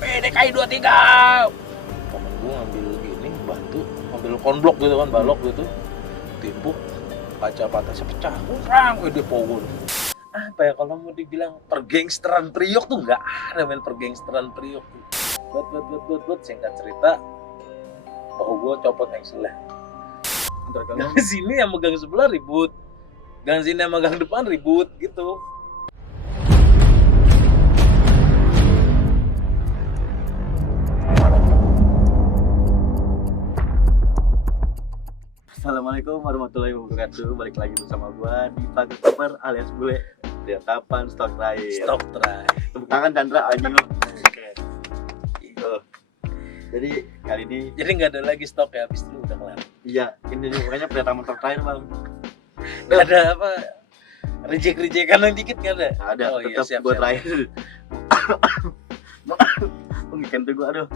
DKI 23. Temen gue ngambil ini batu, ngambil konblok gitu kan, balok gitu, timpuk, kaca batasnya pecah, kurang, dia pukul. Apa ya kalau mau dibilang pergangsteran Priok tuh nggak ada men, pergangsteran Priok tuh. Buat singkat cerita, bahu gue copot engselnya. Gang sini yang megang sebelah ribut, gang sini yang megang depan ribut gitu. Assalamualaikum warahmatullahi wabarakatuh. Balik lagi bersama gua di Pagi Super alias Bule. Perlengkapan stok terakhir. Stop try. Tepuk tangan Chandra anjing lu. Jadi kali ini Jadi nggak ada lagi stok ya, habis itu udah kelar. iya, ini makanya perlengkapan stok terakhir, Bang. Nggak ada apa reject-rejectan yang dikit nggak ada? Ada, Oh, tetap iya, siap, gua siap. terakhir. Mungkin tuh gua aduh.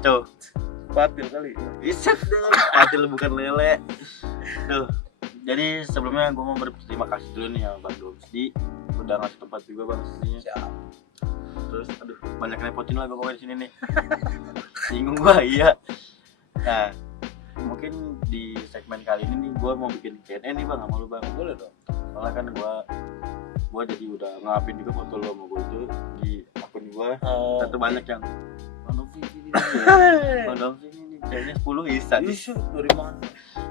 Cow. Patil kali. Iset deh. Patil bukan lele. Duh. Jadi sebelumnya gua mau berterima kasih dulu nih ya Bang Domsdi udah ngasih tempat juga Bang sini. Siap. Terus aduh banyak repotin lah gue di sini nih. Bingung gua iya. Nah, mungkin di segmen kali ini nih gua mau bikin Q&A nih Bang sama lu Bang. Boleh dong. Soalnya kan gua jadi udah ngapin juga foto lu sama gua itu di akun gua. Oh, Ternyata banyak yang Bang ini Bang Domsi ini kayaknya 10 bisa nih. Isu dari mana?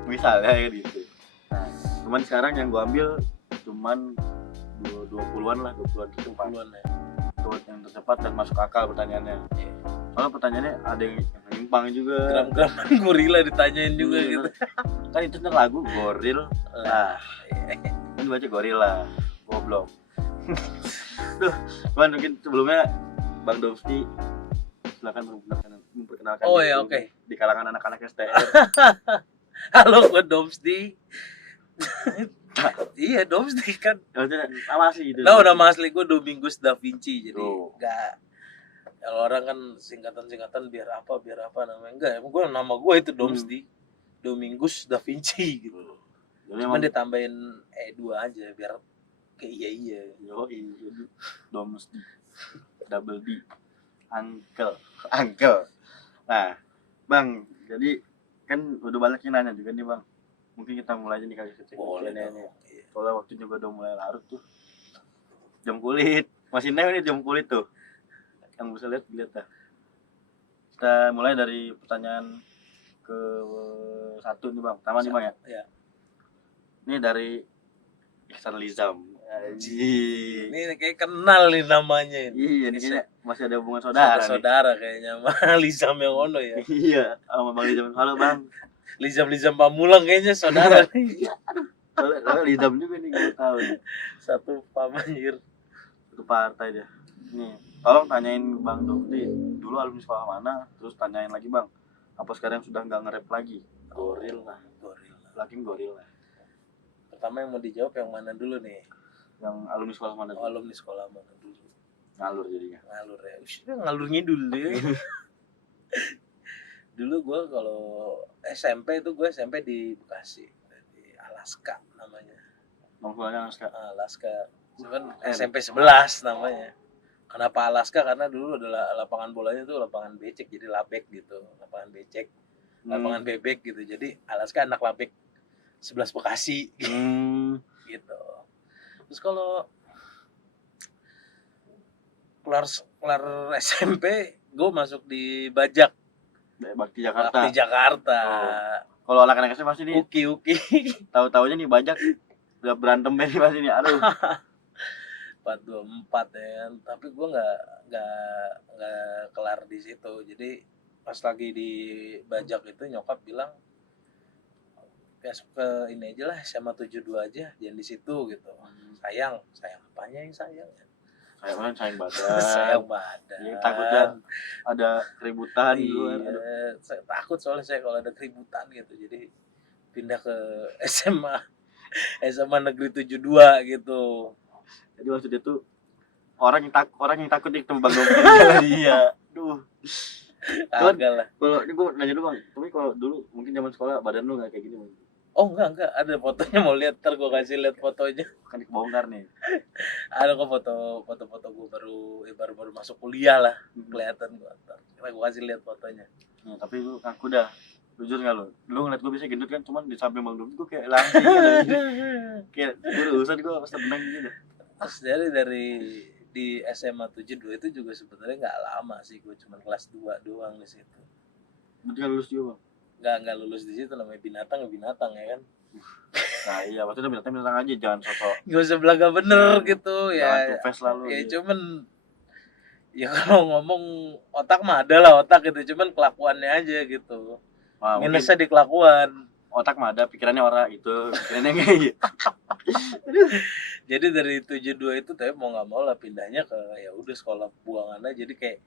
Misalnya kayak gitu. Nah, cuman sekarang yang gua ambil cuman 20-an lah, 20-an gitu Pak. Duluan ya. Tuh yang tercepat dan masuk akal pertanyaannya. Iya. Soalnya pertanyaannya ada yang nyimpang juga. Gram-graman gorila ditanyain juga gitu. Kan itu kan lagu goril. Nah, Iya. kan dibaca gorila. Goblok. Duh, cuman mungkin sebelumnya Bang Domsti silakan memperkenalkan Oh diri ya, dulu oke. di kalangan anak-anak STR. Halo, gue Domsdi. Iya, Domsdi kan. Maksudnya sama sih gitu. Nah, nama asli gue Domingus Da Vinci. Jadi Oh. enggak. Kalau orang kan singkatan-singkatan biar apa namanya. Enggak, emang gue nama gue itu Domsdi. Domingus Da Vinci gitu. Jadi Cuman emang ditambahin E2 aja biar kayak iya. yoi, Domsdi double D uncle. Nah, Bang, jadi kan udah banyak yang nanya juga nih Bang. Mungkin kita mulai aja nih kali kecil. Boleh Q&A dong. nih. Iya. Soalnya waktu juga udah mulai larut tuh. Jam kulit. Masih neng nih jam kulit tuh. Yang bisa lihat dah. Kita mulai dari pertanyaan ke satu nih Bang. Pertama nih Bang ya. Iya. Ini dari Ihsan Lizam. Anjing. Ini kayak kenal nih namanya ini. Iya, ini kayaknya masih ada hubungan saudara nih. Saudara kayaknya sama Lizam yang ono ya. Iya, sama Bang Lizam. Halo Bang. Lizam Pamulang kayaknya saudara nih. Soalnya Lizam juga nih gue tahu nih. Satu pamanjir. Satu partai dia. Nih, tolong tanyain Bang Dokti dulu alumni sekolah mana, terus tanyain lagi Bang, apa sekarang sudah nggak nge-rap lagi? Goril lah, lagi goril lah. Pertama yang mau dijawab yang mana dulu nih? Yang alumni sekolah mana? Oh, alumni sekolah mana dulu? Ngalur jadinya. Ngalur ya. Ngalur ngidul deh. Dulu gue kalau SMP itu gue SMP di Bekasi, di Alaska namanya. Nongkrongnya Alaska. Cuman SMP 11 namanya. Kenapa Alaska? Karena dulu adalah lapangan bolanya itu lapangan becek, jadi labek gitu. Lapangan becek, lapangan bebek gitu. Jadi Alaska anak labek 11 Bekasi gitu. Terus kalau kelar SMP, gue masuk di Bajak Bakti Jakarta. di Jakarta. Kalau anak-anak SMA pasti nih Uki. tahu-taunya nih Bajak udah berantem nih pasti nih. Aduh. 424 ya kan. Tapi gue nggak kelar di situ. Jadi pas lagi di Bajak itu nyokap bilang ya ke ini aja lah SMA 72 aja, jangan di situ gitu. Sayang apanya yang sayang? Sayang badan. Sayang badan. Iya, takutnya ada keributan gitu. Iya, saya takut soalnya saya kalau ada keributan gitu. Jadi pindah ke SMA Negeri 72 gitu. Jadi maksudnya tuh orang yang takut nih ketemu Bang Domsi. Iya. Duh. Agak lah. Kalau ini gue nanya dulu Bang, tapi kalau dulu mungkin zaman sekolah badan lu nggak kayak gini Bang? Oh enggak, ada fotonya, mau lihat ntar gue kasih lihat fotonya. Kan kebongkar nih. Ada kok foto gue baru masuk kuliah lah, kelihatan gue ntar. Karena gue kasih lihat fotonya. Nah, tapi lu aku udah jujur nggak lu ngeliat gue bisa gendut kan, cuman di samping Bang Dovi gue kayak langsing gitu. Kayak urusan gue pas tenang gitu. Terus dari di SMA 72 itu juga sebenarnya nggak lama sih, gue cuma kelas 2 doang di situ. Berarti kan lulus juga Bang. Nggak lulus di situ, namanya binatang ya kan. Nah iya, maksudnya binatang aja, jangan sosok Gak usah belaga bener gitu jangan ya. two-face lalu Ya gitu. cuman ya kalau ngomong otak mah ada lah otak gitu, cuman kelakuannya aja gitu. Wah, Minusnya di kelakuan. otak mah ada, pikirannya orang itu, pikirannya kayak gitu. Jadi dari 72 itu tapi mau nggak mau lah pindahnya ke ya udah sekolah buangan aja. Jadi kayak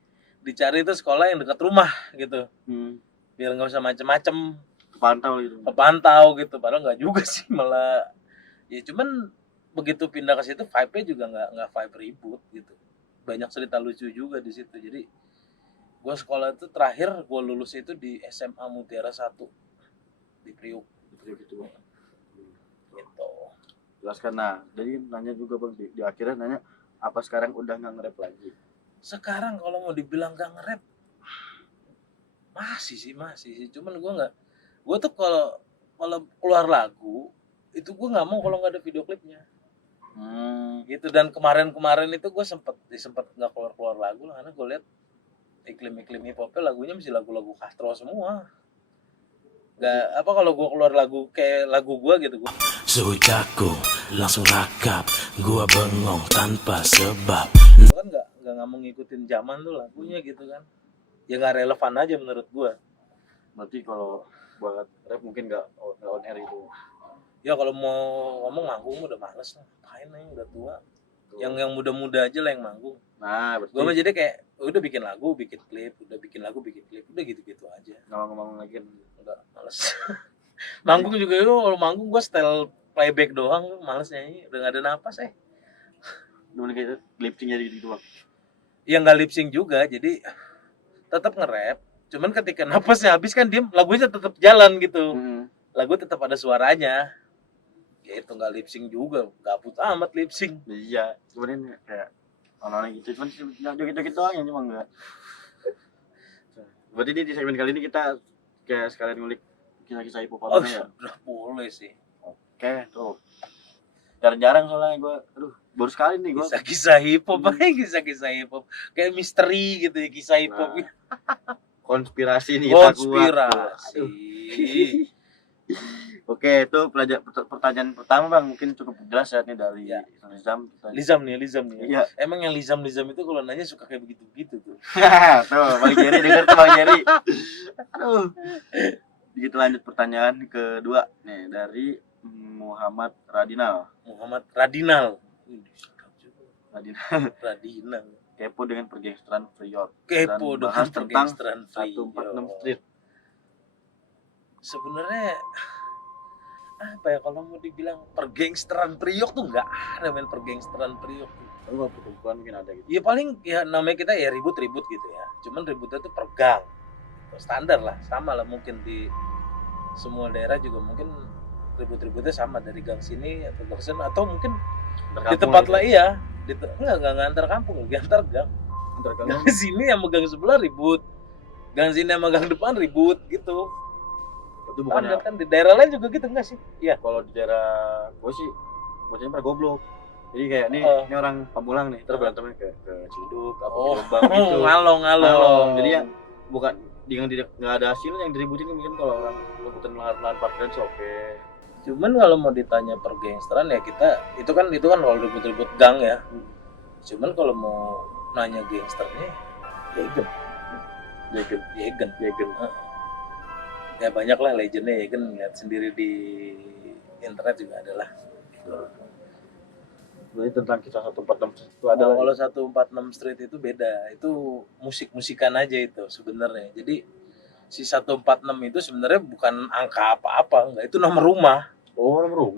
dicari itu sekolah yang dekat rumah gitu, biar nggak usah macem-macem Kepantau gitu. kepantau gitu. Padahal nggak juga sih, malah ya cuman begitu pindah ke situ vibe-nya juga nggak vibe ribut gitu. Banyak cerita lucu juga di situ. Jadi gue sekolah itu terakhir gue lulus itu di SMA Mutiara 1 di Priuk Gitu. gitu. Jelaskan. Nah, jadi nanya juga Bang, di akhirnya nanya apa sekarang udah nggak nge-rap lagi? Sekarang kalau mau dibilang gak nge-rap masih sih, cuman gue tuh kalau keluar lagu itu gue nggak mau kalau nggak ada video klipnya gitu. Dan kemarin itu gue sempet nggak keluar lagu lah, karena gue lihat iklim hip hopnya lagunya mesti lagu-lagu Castro semua. Nggak apa, kalau gue keluar lagu kayak lagu gue gitu, gue suhu jago langsung rakap, gua bengong tanpa sebab. kan nggak mau ngikutin zaman tuh lagunya gitu kan, ya nggak relevan aja menurut gue. Berarti kalau buat rap mungkin nggak on air itu. Ya kalau mau ngomong manggung udah males lah, ngapain nih, udah tua. Yang muda-muda aja lah yang manggung. Nah, berarti Gue mah jadi kayak udah bikin lagu, bikin klip, udah gitu-gitu aja. ngomong lagi Udah males. Manggung juga itu, kalau manggung gue style playback doang, males nyanyi, udah gak ada napas Gimana kayak lip sync jadi gitu Bang. Ya nggak lip sync juga, jadi tetap nge-rap. Cuman ketika napasnya habis kan diem, lagunya tetap jalan gitu. Lagu tetap ada suaranya. Ya itu nggak lip sync juga, gabut amat lip sync. Iya, sebenarnya kayak orang gitu, cuman joget-joget doang yang cuma enggak. Berarti di segmen kali ini kita kayak sekalian ngulik kisah-kisah hip hop ya. Udah boleh sih. Oke, tuh. Jarang-jarang soalnya gue, baru sekali nih gue. Kisah hip hop kisah hip hop kayak misteri gitu ya, kisah hip hop. Konspirasi nih kita konspirasi. Oke, itu pertanyaan pertama Bang, mungkin cukup jelas ya nih dari Lizam nih. Iya. Emang yang Lizam itu kalau nanya suka kayak begitu tuh. Tuh, Bang Jerry denger tuh Bang Jerry. Aduh. Begitu, lanjut pertanyaan kedua nih dari Muhammad Radinal. Radinal. Kepo dengan pergangsteran Priok. Kepo dengan pergangsteran Priok. 146 Street. Sebenarnya apa ya, kalau mau dibilang pergangsteran Priok tuh nggak ada men, pergangsteran Priok. Tapi kalau perkumpulan mungkin ada gitu. Ya paling ya namanya kita ya ribut gitu ya. Cuman ributnya tuh per gang. Standar lah, sama lah mungkin di semua daerah juga mungkin ribut-ributnya sama, dari gang sini atau gang sana, atau mungkin di tempat lah iya. Enggak antar kampung, lagi antar gang. Gang sini sama gang sebelah ribut. Gang sini sama gang depan ribut gitu. Itu bukannya kan di daerah lain juga gitu enggak sih? Iya. Kalau di daerah gue sih bocahnya pada goblok. Jadi kayak ini orang Pamulang nih, terus berantemnya ke Ciduk apa Jombang gitu. Ngalong. Jadi ya bukan nggak ada hasil yang diributin, mungkin kalau orang rebutan lahan parkiran sih oke. Cuman kalau mau ditanya pergangsteran ya kita itu kan kalau ribut-ribut gang ya. Cuman kalau mau nanya gangsternya Yegen. Ya banyak lah legendnya Yegen, lihat sendiri di internet juga ada lah. Berarti tentang kisah 146 itu ada. Kalau 146 Street itu beda, itu musik-musikan aja itu sebenarnya. Jadi si 146 itu sebenarnya bukan angka apa-apa, enggak, itu nomor rumah. Oh, nomor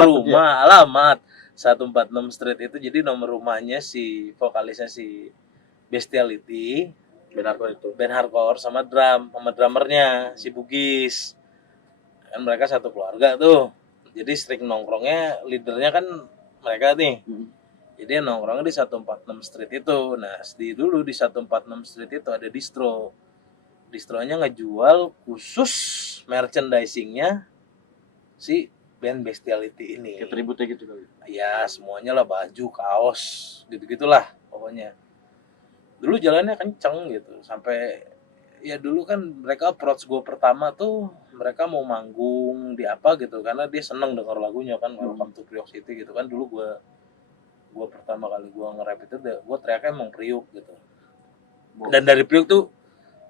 rumah. Alamat 146 Street itu jadi nomor rumahnya si vokalisnya si Bestiality, band hardcore sama drummernya si Bugis. Kan mereka satu keluarga tuh. Jadi sering nongkrongnya, leadernya kan mereka nih. Jadi nongkrongnya di 146 Street itu. Nah, dulu di 146 Street itu ada distro. Distronya ngejual khusus merchandisingnya si band Bestiality ini. Kayak tribute gitu kali. Ya, semuanya lah, baju, kaos, gitu-gitulah pokoknya. Dulu jalannya kenceng gitu. Sampai ya dulu kan mereka approach gue pertama tuh mereka mau manggung di apa gitu karena dia seneng denger lagunya kan, Welcome to Priok City gitu kan. Dulu gue pertama kali gue nge-rap itu gue teriaknya emang Priok gitu. Dan dari Priok tuh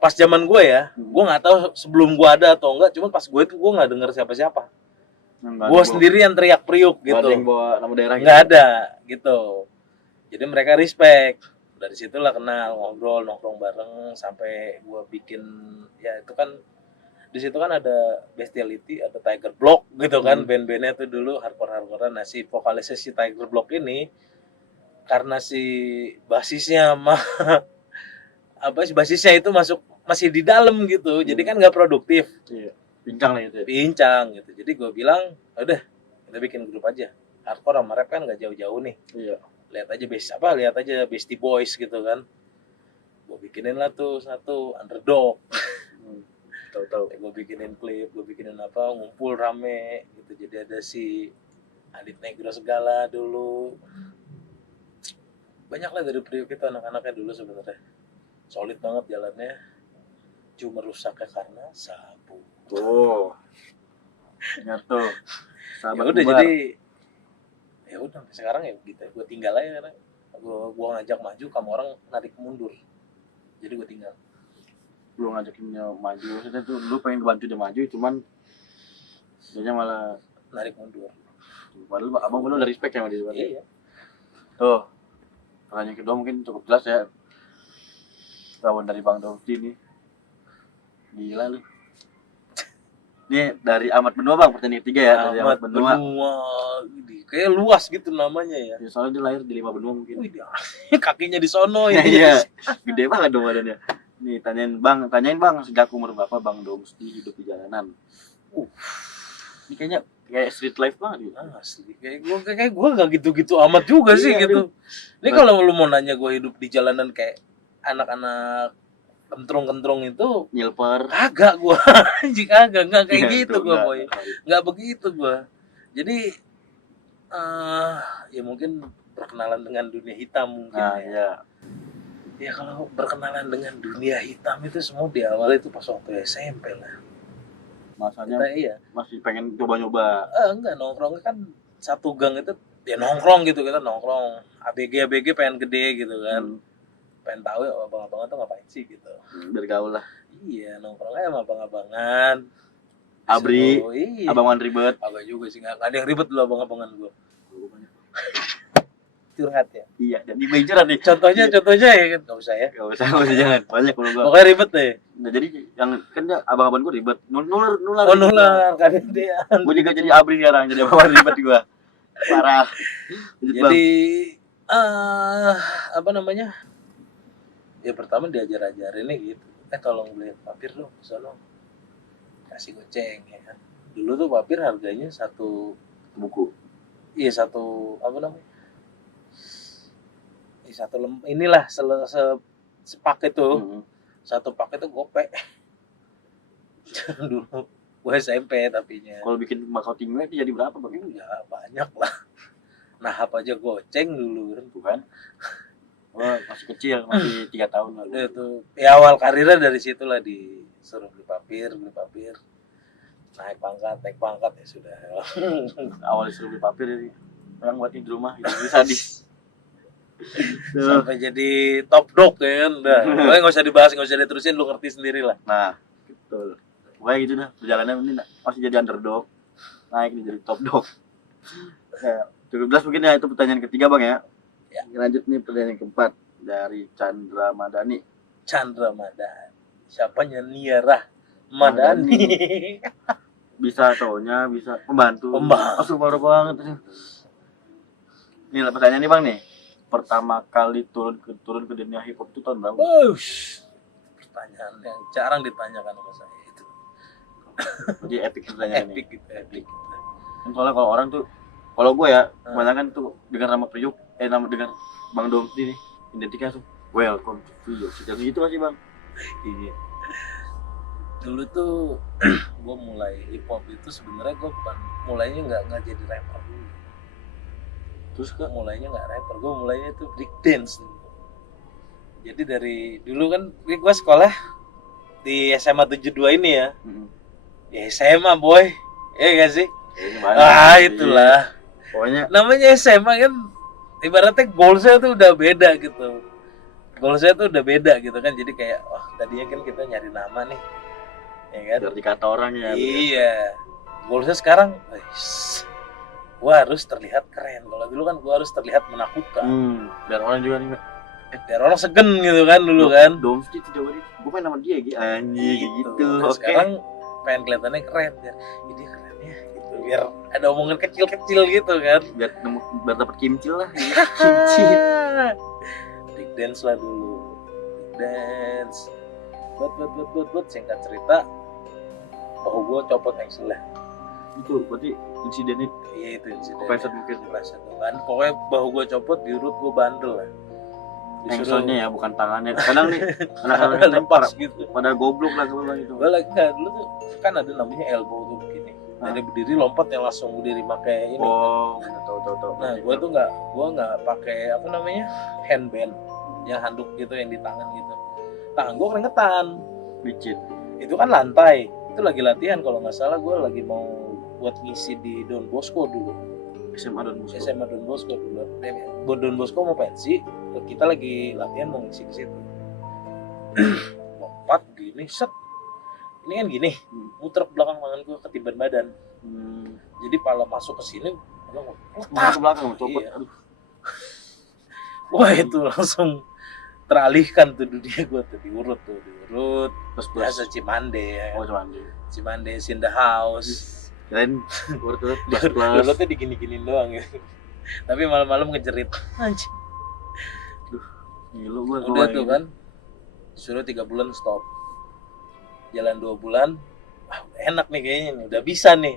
pas zaman gue ya, gue nggak tahu sebelum gue ada atau enggak, cuman pas gue itu gue nggak denger siapa-siapa. Gue sendiri yang teriak Priok gitu. Nggak ada yang bawa nama daerah gitu. Nggak ada gitu. Jadi mereka respect. Dari situlah kenal, ngobrol, nongkrong bareng sampai gue bikin ya itu kan di situ kan ada Bestiality, ada Tiger Block gitu kan, band-bandnya tuh dulu hardcore-hardcorean. Nah, si vokalisnya si Tiger Block ini karena si basisnya apa sih basisnya itu masih di dalam gitu. Jadi kan nggak produktif. Iya. Pincang lah itu. Pincang gitu. Jadi gue bilang, udah kita bikin grup aja. Hardcore sama rap kan nggak jauh-jauh nih. Iya. Lihat aja Beastie Boys gitu kan. Gue bikinin lah tuh satu Underdog. Tahu-tahu. Gue bikinin klip, gue bikinin apa, ngumpul rame gitu. Jadi ada si Adit Negro segala dulu. Banyak lah dari Priok itu anak-anaknya dulu sebenarnya. Solid banget jalannya. Cuma rusaknya karena sabu. Tuh. Ingat tuh. Ya Sahabat udah bubar. jadi ya udah sampai sekarang ya gitu. Gue tinggal aja karena gue ngajak maju, kamu orang narik mundur. Jadi gue tinggal. Lu ngajakinnya maju, maksudnya tuh lu pengen bantu dia maju, cuman dianya malah Narik mundur. padahal abang bener udah respect sama dia. Iya. Tuh, pertanyaan kedua mungkin cukup jelas ya. Kawan dari Bang Dovdi nih. Gila lu. Ini dari Ahmad Benua Bang, pertanyaan ketiga ya. Dari Ahmad Benua. Kayak luas gitu namanya ya. Ya, soalnya dia lahir di 5 benua mungkin. Wih, kakinya di sono Ya, ya. iya. Gede banget dong badannya. Nih tanyain Bang, sejak umur berapa Bang Domsti hidup di jalanan? Ini kayaknya kayak street life banget gitu. Asli. Kayak gue gak gitu-gitu amat juga sih Iya, gitu. Ini kalau lu mau nanya gue hidup di jalanan kayak anak-anak kentrung-kentrung itu Nyilper. kagak gue. Anjing kagak, enggak kayak Iya, gitu tuh, gue enggak. boy. Enggak begitu gue. Jadi ya mungkin berkenalan dengan dunia hitam mungkin Nah, ya. ya. Ya kalau berkenalan dengan dunia hitam itu semua di awal itu pas waktu SMP lah. Masanya Kita iya. masih pengen coba-nyoba. Enggak, nongkrongnya kan satu gang itu ya nongkrong gitu, kita nongkrong ABG pengen gede gitu kan. Pengen tahu ya abang-abangan tuh ngapain sih gitu. Bergaul lah. Iya, nongkrong aja sama abang-abangan. Abri, So, iya. abangan ribet. Agak juga sih, nggak ada yang ribet dulu abang-abangan gua. Curhat ya. Iya, jadi majoran nih. Contohnya ya kan, nggak usah ya. Gak usah jangan. Banyak kalau gua. Pokoknya ribet deh. Nah, jadi yang kan dia abang-abang gua ribet. Nular. Oh nular, kadang dia. Gua juga jadi abri sekarang, jadi abang ribet gua. Parah. Lanjut, Bang. Jadi apa namanya? Ya pertama diajar-ajarinnya gitu. Tolong beli papir dong, sono. Kasih goceng ya kan. Dulu tuh papir harganya satu buku. iya satu apa namanya? Satu inilah sepaket tuh. Satu paket tuh gope. Dulu gue SMP tapinya. Kalau bikin makau tingwe itu jadi berapa Bang? Ya banyak lah. Nah apa aja goceng dulu Bukan? Oh, masih kecil, masih 3 tahun lalu. itu ya awal karirnya dari situlah disuruh beli papir naik pangkat ya sudah. Awal disuruh beli papir ini orang buatin di rumah itu sadis. Sampai jadi top dog ya kan udah. Pokoknya nggak usah dibahas, nggak usah diterusin, lu ngerti sendiri lah. Nah, betul. Pokoknya gitu dah, perjalanannya ini masih jadi underdog, naik nih jadi top dog. Ya, cukup jelas mungkin ya, itu pertanyaan ketiga Bang ya. Ya. Lanjut nih pertanyaan yang keempat dari Chandra Madani. Chandra Madani. Siapanya Niarah Madani. Bisa taunya, bisa pembantu. Pembantu. Parah banget sih. Ini lah pertanyaan nih Bang nih. Pertama kali turun ke dunia hip hop itu tahun berapa? Pertanyaan yang jarang ditanyakan sama saya itu. Jadi epic ceritanya ini. Epic gitu, epic. Kan soalnya kalau orang tuh, kalau gue ya, kebanyakan tuh dengar nama Priuk, nama dengar Bang Domsdi nih, identiknya tuh welcome to Priuk. Gitu masih Bang. Iya. Dulu tuh gue mulai hip hop itu sebenarnya gue bukan mulainya nggak jadi rapper dulu. Terus Gue mulainya nggak rapper, gue mulainya tuh break dance dulu. Jadi dari dulu kan gue sekolah di SMA 72 ini ya. Di SMA boy, iya gak sih? Itulah. Pokoknya Namanya SMA kan ibaratnya goalsnya tuh udah beda gitu. Goalsnya tuh udah beda gitu kan. Jadi kayak wah tadinya kan kita nyari nama nih, ya kan? biar dikata orang ya. Iya. Goalsnya sekarang, gua harus terlihat keren. Kalau dulu kan gua harus terlihat menakutkan. Biar orang juga nih, Biar orang segen gitu kan dulu kan. Domsdi tuh jauh gue main sama dia gitu. Nah, sekarang pengen kelihatannya keren biar ini kerennya gitu. Biar ada omongan kecil-kecil gitu kan. Biar dapat kimcil lah. Break dance lah dulu. Break dance. Buat singkat cerita bahu gue copot lah. Itu berarti insiden itu. Iya itu insiden. Kepleset mungkin. Pokoknya bahu gue copot, di urut gue bandel lah. Engselnya ya, bukan tangannya. Kadang nih anak-anak lepas gitu. Pada goblok lah kalau gitu. Gue lagi nggak, dulu tuh kan ada namanya elbow tuh begini. Dari berdiri lompat yang langsung berdiri pakai ini. Oh, tahu. Nah, gue nggak pakai apa namanya handband, yang handuk gitu yang di tangan gitu. Tangan gue keringetan. Licin. Itu kan lantai. Itu lagi latihan kalau nggak salah, gue lagi mau buat ngisi di Don Bosco dulu. SMA Don Bosco dulu. Don Bosco mau pensi, kita lagi latihan mau ngisi ke situ. Lompat gini, set. Ini kan gini, muter ke belakang tangan gue ketiban badan. Jadi pala masuk ke sini, letak ke belakang, copot. Iya. Wah itu langsung teralihkan tuh dunia gue tuh, diurut. Terus biasa Cimande ya. Oh Cimande is in the house. Keren, urut Urutnya digini-giniin doang ya. Tapi malam-malam ngejerit. Anjing. Gila gua. Udah tuh kan. Suruh 3 bulan stop. Jalan 2 bulan. Enak nih kayaknya nih, udah bisa nih.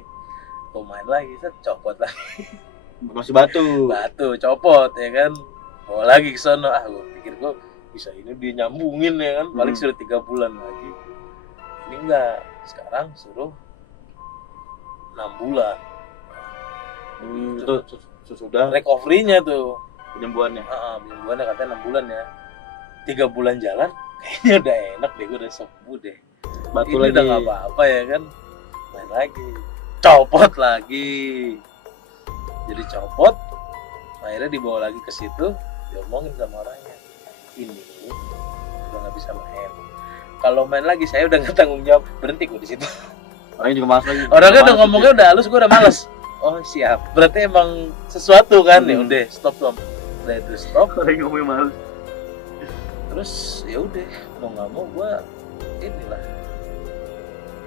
Tuh main lagi, copot lagi. Masih batu, copot ya kan. Bawa lagi ke sana. Gua pikir gua bisa ini dia nyambungin ya kan. Paling suruh 3 bulan lagi. Ini enggak. Sekarang suruh 6 bulan. Itu sudah recovery-nya tuh. penyembuhannya. Penyembuhannya katanya 6 bulan ya. 3 bulan jalan kayaknya udah enak deh, gue udah sembuh deh. Batu ini lagi. udah gak apa-apa ya kan. Main lagi. Copot lagi. Jadi copot. Akhirnya dibawa lagi ke situ, diomongin sama orangnya. Ini udah gak bisa main. Kalau main lagi saya udah gak tanggung jawab. Berhenti gue di situ. Orangnya juga malas lagi. Orangnya udah ngomongnya udah halus, gue udah males. Oh siap. Berarti emang sesuatu kan ya. Udah stop. Udah itu stop. Orangnya ngomongnya malas. Terus ya udah mau nggak mau gue inilah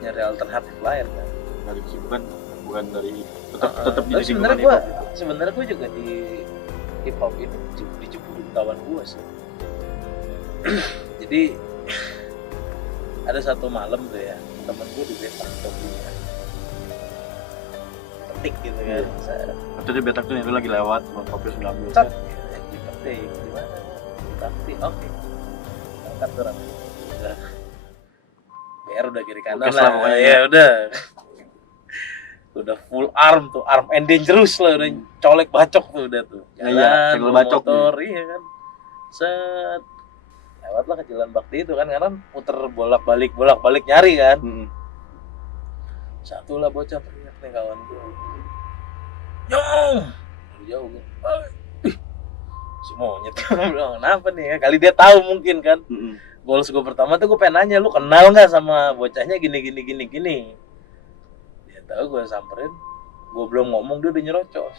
nyari alternatif lain kan. Dari kesibukan bukan dari tetap di sebenarnya gue juga di hip hop itu dijebulin kawan gue sih. Jadi ada satu malam tuh ya, temen gue di betak kopinya petik gitu kan. Waktu itu betak tuh lagi lewat buat kopi sudah ambil. Dipetik gimana? Dipetik oke. Angkat orang. Biar udah kiri kanan lah. Ya udah. Udah full arm tuh, arm and dangerous lah, udah colek bacok tuh udah tuh. Jalan motor, iya kan. Set. Lewatlah ke jalan bakti itu kan, karena puter bolak-balik nyari kan. Satu lah bocah teriak nih kawan gue. Nyong! Dari jauh gue. Si monyet bilang, kenapa nih ya? Kali dia tahu mungkin kan. Goals gue pertama tuh gue pengen nanya, lu kenal nggak sama bocahnya gini. Dia tahu gue samperin, gue belum ngomong dia udah nyerocos.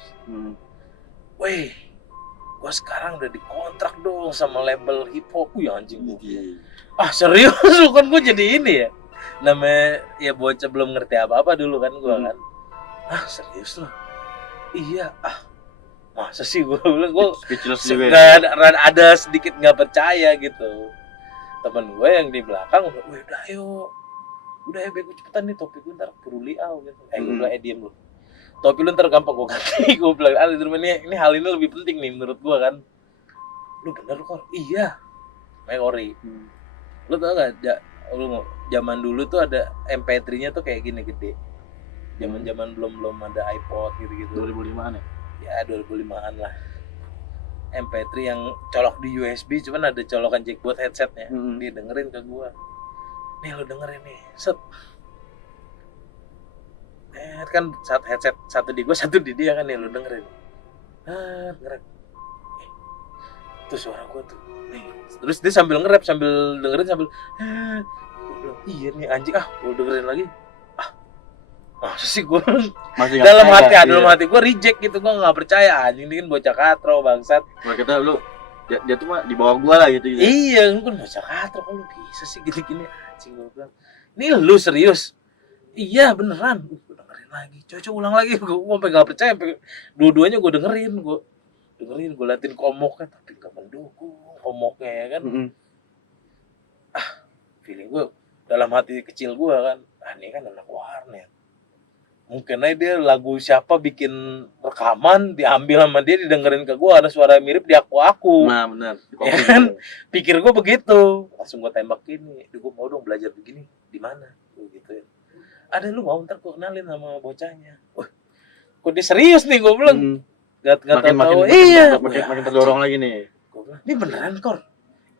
Weh, gue sekarang udah dikontrak dong sama label hip hop. Ya anjing gue. Serius lu kan gue jadi ini ya. Namanya ya bocah belum ngerti apa-apa dulu kan gue kan. Serius loh? Iya. Masa sih gue bilang, gue ada sedikit nggak percaya gitu. Temen gue yang di belakang udah ayo udah ya bego cepetan nih topi gue ntar keburu liau gitu. Gue Hmm. bilang diem lu, topi lu ntar gampang gue ganti. Gue bilang ada ini hal ini lebih penting nih menurut gue kan. Lu bener kok, iya Ori. Lu tau gak lu zaman dulu tuh ada MP3-nya tuh kayak gini gede. Zaman belum ada iPod gitu-gitu. 2005-an ya? Ya 2005-an lah. MP3 yang colok di USB cuman ada colokan jack buat headsetnya. Dia dengerin ke gua. Nih lu dengerin nih. Set. Kan headset satu di gua, satu di dia kan, nih lu dengerin. Ngerap. Tuh suara gua tuh. Nih. Terus dia sambil nge-rap, sambil dengerin sambil gua bilang, iya nih anjing gua dengerin lagi. Masa sih gue dalam hati gue reject gitu, gue nggak percaya anjing ini kan bocah katro bangsat. Gua kata lu dia tuh mah di bawah gua lah gitu. Iya, lu kan bocah katro, kok lu bisa sih gini-gini anjing, gue bilang. Ini lu serius? Iya beneran. Gue dengerin lagi, coba ulang lagi. Gue sampai nggak percaya, dua-duanya gue dengerin, gue liatin komoknya tapi nggak mendukung komoknya ya kan. Feeling gue dalam hati kecil gue kan, ini kan anak warnet. Mungkin aja dia lagu siapa bikin rekaman diambil sama dia, didengerin ke gue, ada suara mirip di aku. Nah benar. Ya kan? Pikir gue begitu, langsung gue tembak gini, gue mau dong belajar begini di mana, gue gituin. Ada lu mau ntar gue kenalin sama bocahnya. Wah, kok dia serius nih, gue bilang. Gak tahu. Iya. Makin terdorong lagi nih. Gue bilang, ini beneran Kor?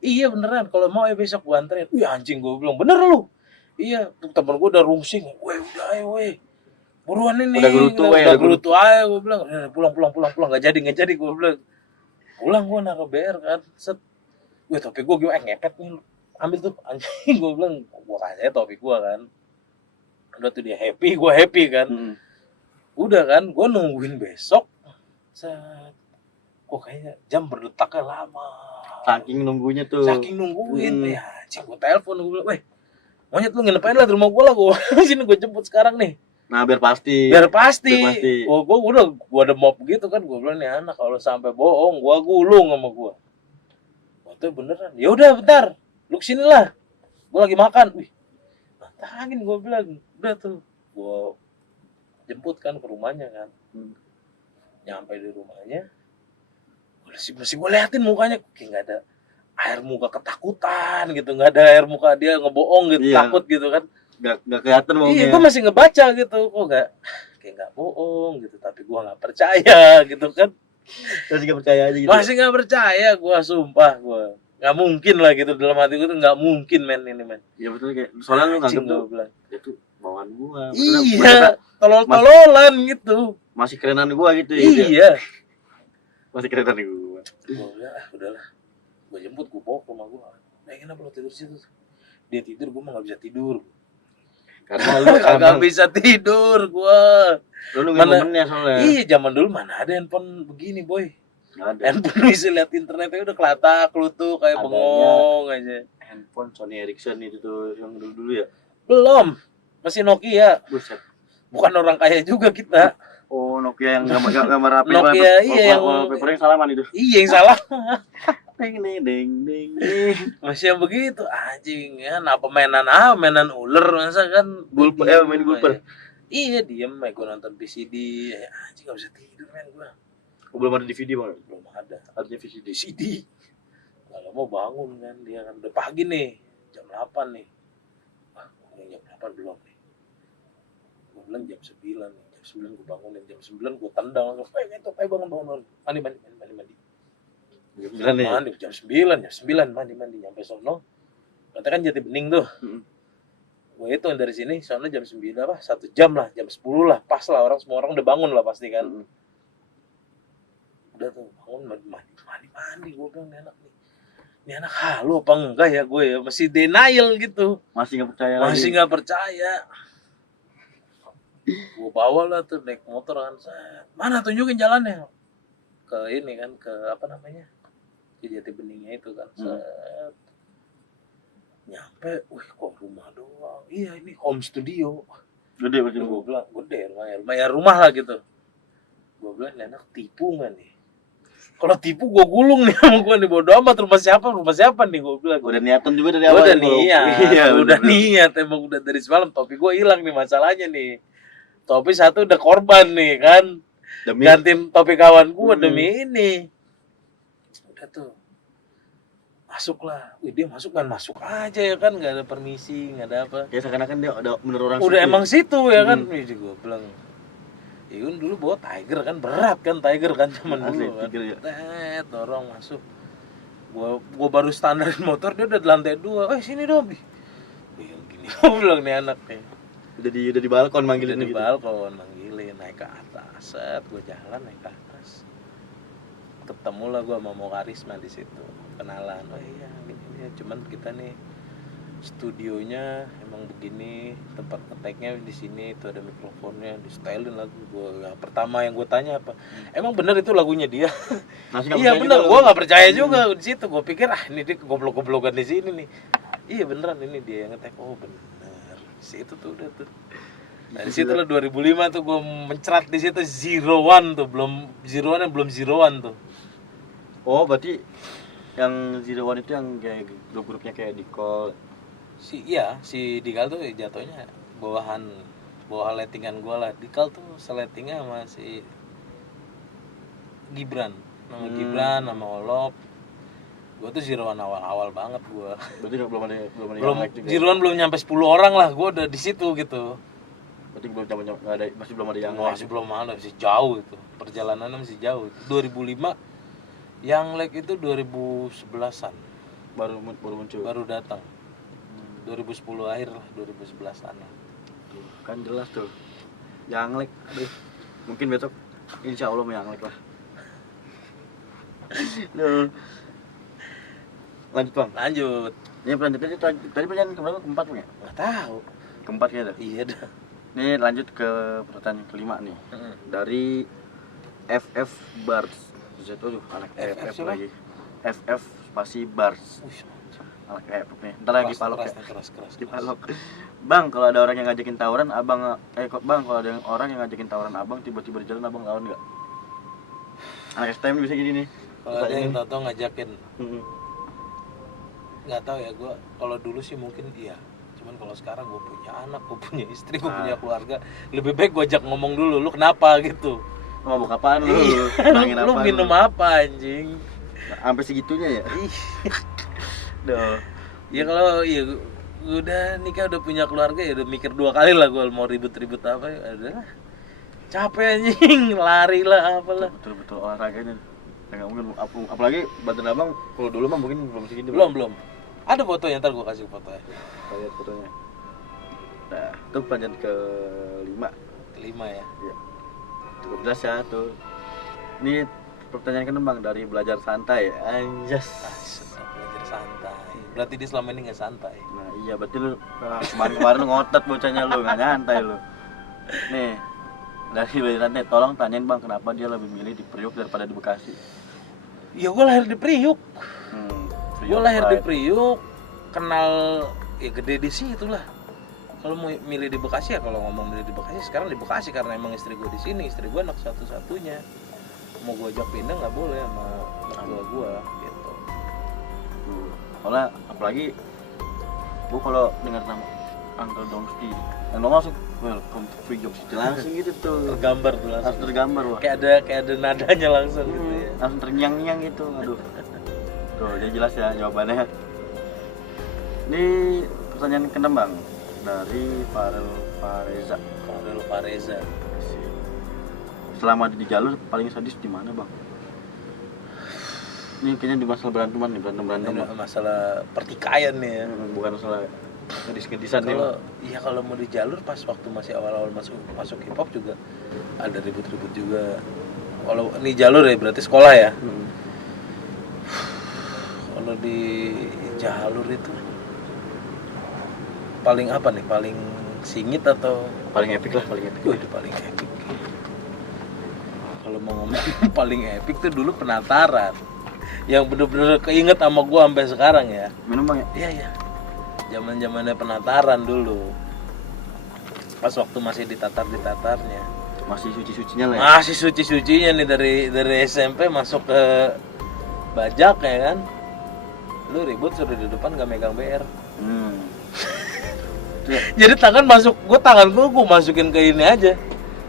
Iya beneran. Kalau mau ya besok gue anterin. Wih anjing, gue bilang bener lu. Iya, temen gue udah rungsing. Weh udah ayo weh. Buruan ini. Udah gerutu aja, gue bilang. Pulang. Gak jadi gue bilang. Pulang gue naruh BR kan. Set. Wih topi gue ngepet nih. Ambil tuh anjing, gue bilang. Gue kasih topi gue kan. Udah tuh dia happy, gue happy kan. Udah kan, gue nungguin besok. Kok kayaknya jam berdetaknya lama. Saking nungguin. Ya anjing, gue telepon, gue bilang, weh monyet lu nginep aja lah di rumah gue lah, gue sini gue jemput sekarang nih. Nah biar pasti. Gue udah mob gitu kan, gue bilang nih anak kalau sampai bohong gue gulung sama gue. Waktu beneran, ya udah bentar, lu kesini lah, gue lagi makan. Wih, tantangin gue bilang, udah tuh, gue jemput kan ke rumahnya kan. Nyampe di rumahnya, masih gue liatin mukanya, kayak nggak ada air muka ketakutan gitu, nggak ada air muka dia ngebohong gitu, takut gitu kan. Nggak kelihatan bohongnya. Iya, gue masih ngebaca gitu, kok kayak nggak bohong gitu, tapi gue nggak percaya gitu kan. Masih nggak percaya aja gitu. Masih nggak percaya, gue sumpah gue nggak mungkin lah gitu, dalam hati gue tuh nggak mungkin ini men. Ya betul, kayak soalnya lu nganggep tuh bilang itu bawaan gua. Iya, tolol-tololan gitu. Masih kerenan gua gitu ya. Iya. Masih kerenan gua. Gue udahlah, gue jemput, gue bawa ke rumah gue. Kenapa lo tidur situ? Dia tidur, gue mah nggak bisa tidur. Karena lu kagak bisa tidur gue. Lu nungguin momennya soalnya. Iya, zaman dulu mana ada handphone begini boy. Nggak ada. Handphone bisa lihat internetnya udah kelatak lu tuh kayak bengong aja. Handphone Sony Ericsson itu tuh yang dulu ya. Belum, masih Nokia. Buset. Bukan orang kaya juga kita. Oh, Nokia yang gambar api. Nokia iya yang papernya salaman itu. Iya yang salah. Ding. Masih yang begitu anjing ya, apa mainan ular masa kan main gulper. Iya diem gue nonton VCD anjing nggak bisa tidur men gue. Belum ada DVD bang? Belum ada. Artinya VCD. Kalau mau bangun kan dia kan udah pagi nih jam 8 nih. Wah jam 8 belum nih. Gue bilang jam 9 nih. Jam 9 gue bangunin, jam 9 gue tendang langsung. Ayo bangun. Mandi. Mandi jam 9 mandi nyampe sono. Berarti kan Jati Bening tuh. Gue hitung dari sini sono jam 9 apa? 1 jam lah, jam 10 lah. Pas lah semua orang udah bangun lah pasti kan. Udah tuh bangun mandi gue bilang ini anak halu apa enggak ya gue ya, masih denial gitu. Masih nggak percaya. Gue bawa lah tuh naik motor kan. Mana tunjukin jalannya. Ke ini kan, ke apa namanya? Ke Jati Beningnya itu kan. Nyampe, wih kok rumah doang. Iya ini home studio. Gede berarti. Gue bilang gede rumah lah gitu. Gue bilang ini anak tipu nggak nih? Kalau tipu gue gulung nih sama gue nih, bodo amat rumah siapa nih gue bilang. Udah niatan juga dari Gua awal. udah niat, Iya, udah niat, emang udah dari semalam. Topi gue hilang nih masalahnya nih. Topi satu udah korban nih kan, Demi gantiin topi kawan gue demi ini. Udah tuh, masuklah. Wih, dia masuk kan masuk aja ya kan, nggak ada permisi, nggak ada apa. ya seakan-akan dia udah bener orang Udah situ. emang situ ya kan. Wih, gue bilang. Iun dulu bawa Tiger kan, berat kan Tiger kan zaman Asli, dulu kan. Tiger ya. Dorong masuk. Gua baru standarin motor, dia udah di lantai 2. Sini dong, Bi. Gini gua bilang nih anak nih. Udah di balkon manggilin Di gitu. balkon manggilin naik ke atas. Set, gua jalan naik ke atas. Ketemu lah gua sama Mo Karisma di situ. Kenalan. Oh iya, gini. Cuman kita nih studionya emang begini, tempat ngeteknya di sini, itu ada mikrofonnya, di stylein lagu. Gua pertama yang gue tanya apa, emang bener itu lagunya dia? Masih nggak Iya percaya bener, juga gue lu. nggak percaya juga di situ. Gue pikir ini dia goblok-goblokan di sini nih. Iya beneran ini dia yang ngetek. Oh bener, di situ tuh udah tuh. Nah di situ lah 2005 tuh gue mencerat di situ Zero One tuh, belum Zero One tuh. Oh, berarti yang Zero One itu yang kayak grupnya kayak Dikol. Si Dikal tuh jatuhnya bawahan lettingan gue lah. Dikal tuh seletingnya sama si Gibran, Gibran, nama Olop. Gue tuh Zero One awal banget gue. Berarti belum ada Belum yang like juga. Zero One belum nyampe 10 orang lah, gue udah di situ gitu. Berarti nggak ada, masih belum ada yang Masih like. belum ada, masih jauh itu. Perjalanannya masih jauh. 2005 yang like itu 2011-an Baru muncul. baru datang. 2010 akhir lah, 2011-an lah. Kan jelas tuh. Yang like, aduh. Mungkin besok insya Allah mau yang like lah. Duh. Lanjut bang. Lanjut. Ini perlanjutannya tadi pertanyaan keberapa? Keempat ya? Nggak tahu. Keempat ya dah. Iya dah. Ini lanjut ke pertanyaan kelima nih. Dari FF Bars. Aduh, anak FF FF siapa? lagi. FF spasi Bars. Anak FF nih. Ntar lagi palok ya. Keras. Di palok. Bang, kalau ada orang yang ngajakin tawuran, abang bang, kalau ada orang yang ngajakin tawuran abang tiba-tiba di jalan, abang lawan nggak? Anak STM bisa gini nih. Kalau ada yang tahu ngajakin, Mm-mm. nggak tahu ya gue. Kalau dulu sih mungkin iya. Cuman kalau sekarang gue punya anak, gue punya istri, gue punya keluarga, lebih baik gue ajak ngomong dulu. Lu kenapa gitu? Lu mabuk apaan lu? Iya. Nangin Lu apaan minum apa anjing? Sampai segitunya ya? Duh. Ya kalau iya udah nikah udah punya keluarga ya udah mikir 2 kali lah gue mau ribut-ribut apa ya udah capek anjing lari lah apalah. Betul olahraganya. Nggak mungkin apalagi badan abang kalau dulu mah mungkin belum segini. Belum ada fotonya, ntar gue kasih fotonya. Kita lihat fotonya. Nah, itu pertanyaan kelima. Kelima ya. Ya. Cukup jelas ya tuh. Ini pertanyaan kedua bang dari belajar santai. Anjas. Sedap belajar santai. Berarti dia selama ini nggak santai. Nah iya berarti lu kemarin lu ngotot bocahnya lu nggak nyantai lu. Nih dari belajar santai, tolong tanyain bang kenapa dia lebih milih di Priuk daripada di Bekasi. Ya gue lahir di Priuk. Gue lahir di Pride. Priuk, kenal ya gede di situ lah. Kalau mau milih di Bekasi ya kalau ngomong milih di Bekasi sekarang di Bekasi karena emang istri gue di sini, istri gue anak satu-satunya. Mau gue ajak pindah nggak boleh sama mertua gue gitu. Tuh. Soalnya apalagi gua kalau dengar nama Uncle Domski, yang langsung welcome to Free Job City langsung gitu tuh. Tergambar tuh Langsung langsung. tergambar wah. Kayak ada nadanya langsung gitu ya. Langsung ternyang-nyang gitu. Aduh. Tuh, dia jelas ya jawabannya. Ini pertanyaan ke-6 bang dari Farel Fareza. Farel Fareza. Selama di jalur paling sadis di mana bang? Ini kayaknya di masalah beranteman nih, berantem. Ini masalah pertikaian nih ya. Bukan masalah ngedis-ngedisan nih. Kalau iya kalau mau di jalur pas waktu masih awal-awal masuk hip hop juga ada ribut-ribut juga. Kalau ini jalur ya berarti sekolah ya. Kalau di jalur itu paling apa nih? Paling singit atau Paling epic lah, paling epic. wih, itu paling epic. Kalau mau ngomong paling epic tuh dulu penataran. Yang bener-bener keinget sama gua sampai sekarang ya. Minum bang ya? Iya. Zaman-zamannya penataran dulu. Pas waktu masih ditatar-ditatarnya. masih suci-sucinya lah ya. Masih suci-sucinya nih dari SMP masuk ke bajak ya kan. Lu ribut suruh di depan gak megang BR. Jadi tangan masuk, tangan gue masukin ke ini aja.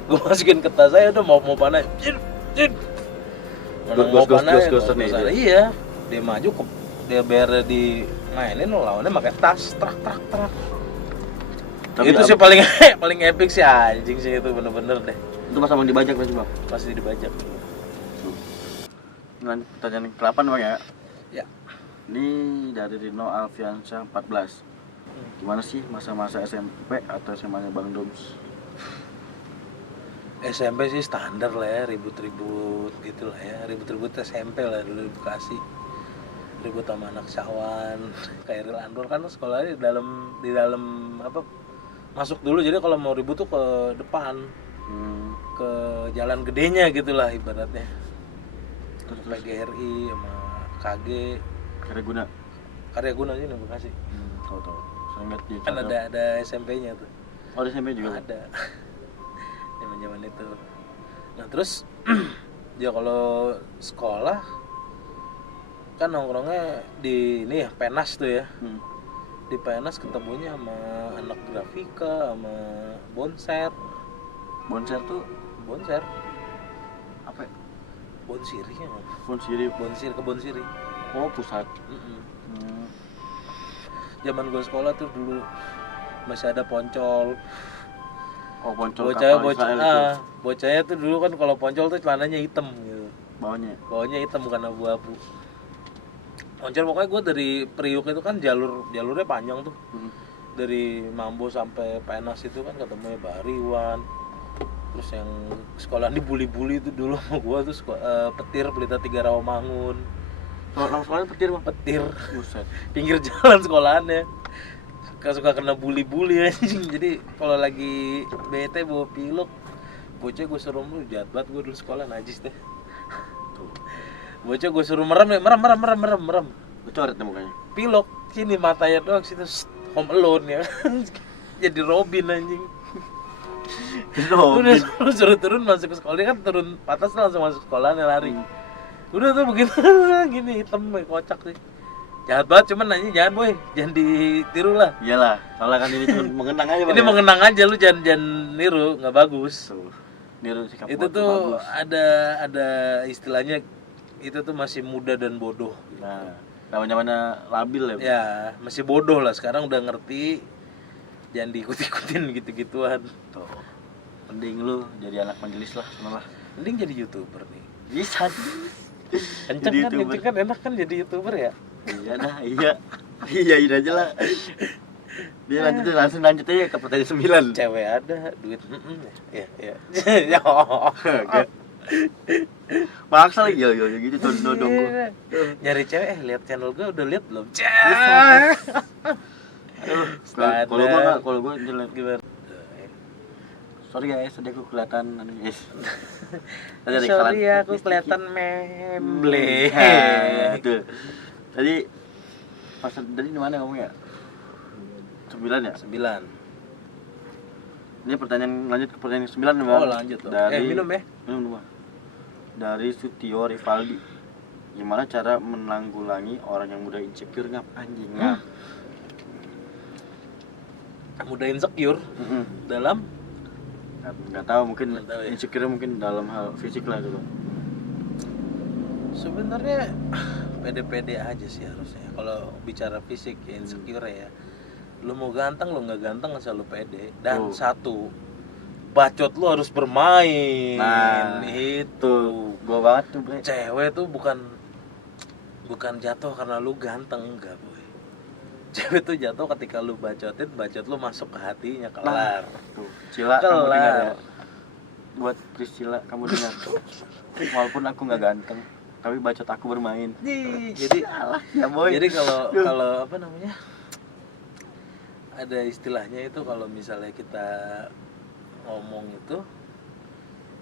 Gue masukin ke tas saya udah mau panah. Mau panah. Iya. Dia maju ke dia BR dimainin lo lawannya pakai tas trak. Tapi itu sih paling epic sih anjing sih itu bener-bener deh. Itu pas abang dibajak berarti bang? Pasti dibajak. Lanjut pertanyaan ke-8 bang ya. Ya. Ini dari Rino Alfiansyah 14. Gimana sih masa-masa SMP atau SMA-nya Bang Doms? SMP sih standar lah ya, ribut-ribut gitu lah ya, ribut-ribut SMP lah dulu di Bekasi. Ribut sama anak Sawan, Khairil Anwar kan sekolahnya di dalam apa? Masuk dulu, jadi kalau mau ribut tuh ke depan, ke jalan gedenya gitulah ibaratnya. Terus PGRI sama KG. Karya Guna sih di Bekasi. Tahu. Saya ingat di Kan ada SMP-nya tuh. Oh, ada SMP juga. Ada. Zaman itu. Nah terus dia kalau sekolah kan nongkrongnya di ini ya Penas tuh ya. Di Penas ketemunya sama anak grafika sama Bonser. Bonser tuh Bonser apa ya? Bonsiri ya. Kebon Siri. Oh, pusat. Zaman gue sekolah tuh dulu masih ada Poncol. Oh, Poncol kapal Israel itu. Bocahnya tuh dulu kan kalau Poncol tuh celananya hitam gitu. Bawahnya hitam bukan abu-abu. Poncol pokoknya gue dari Priuk itu kan jalurnya panjang tuh. Dari Mambo sampai Penas itu kan ketemu Bariwan. Terus yang sekolah di bully-bully itu dulu sama gue tuh Petir Pelita 3 Rawamangun. Kalau sekolahnya Petir bang? Petir. Buset. Pinggir jalan sekolahannya. Suka kena bully anjing. Jadi kalau lagi bete bawa pilok, bocah gue suruh lu jahat banget gue dulu sekolah najis deh. Bocah gue suruh merem. Gue coret deh mukanya. Pilok sini matanya doang situ Home Alone ya. Jadi Robin anjing. Udah suruh turun masuk ke sekolah, dia kan turun atas langsung masuk sekolahnya lari. Udah tuh begitu gini hitam kocak sih. Jahat banget cuman nanya jangan ditiru lah. Iyalah, soalnya kan ini cuma mengenang aja bang. Ini mengenang aja lu jangan niru, nggak bagus. Niru sikap itu tuh bagus. Ada istilahnya itu tuh masih muda dan bodoh. Nah, zamannya labil ya. Bang? Ya masih bodoh lah, sekarang udah ngerti. Jangan diikut-ikutin gitu-gituan. Tuh. Mending lu jadi anak majelis lah, malah. Mending jadi YouTuber nih. Bisa. Kenceng kan enak kan jadi YouTuber ya. Iya aja lah. Dia langsung lanjut aja ke pertanyaan 9. Cewek ada, duit ya. Maksa lagi ya gitu todong gua. Nyari cewek lihat channel gua udah lihat belum? Kalau gua jelek gimana? Sorry guys, tadi aku kelihatan guys. Sorry aku kelihatan memble. Itu. Tadi pas tadi di mana kamu ya? 9 ya? 9. Ini pertanyaan lanjut ke pertanyaan 9 Bang. Oh, lanjut loh. Dari Minum ya? Minum Bang. Dari Sutio Rivaldi. Gimana cara menanggulangi orang yang mudah insecure ngap anjing ngap? Mudah insecure dalam Nggak tahu mungkin ya. Insecure mungkin dalam hal fisik lah gitu. Sebenarnya pede-pede aja sih harusnya. Kalau bicara fisik ya insecure ya. Lu mau ganteng lu nggak ganteng asal lu pede. Dan satu, bacot lu harus bermain. Nah, itu gua banget tuh, Bre. Cewek tuh bukan jatuh karena lu ganteng, enggak, boy. Cewek tuh jatuh ketika lu bacot lu masuk ke hatinya, kelar. Tuh, Cila, kamu dengar ya. Buat Priscila, kamu dengar. Walaupun aku nggak ganteng, tapi bacot aku bermain. Jadi ya boy. Jadi kalau apa namanya? Ada istilahnya itu kalau misalnya kita ngomong itu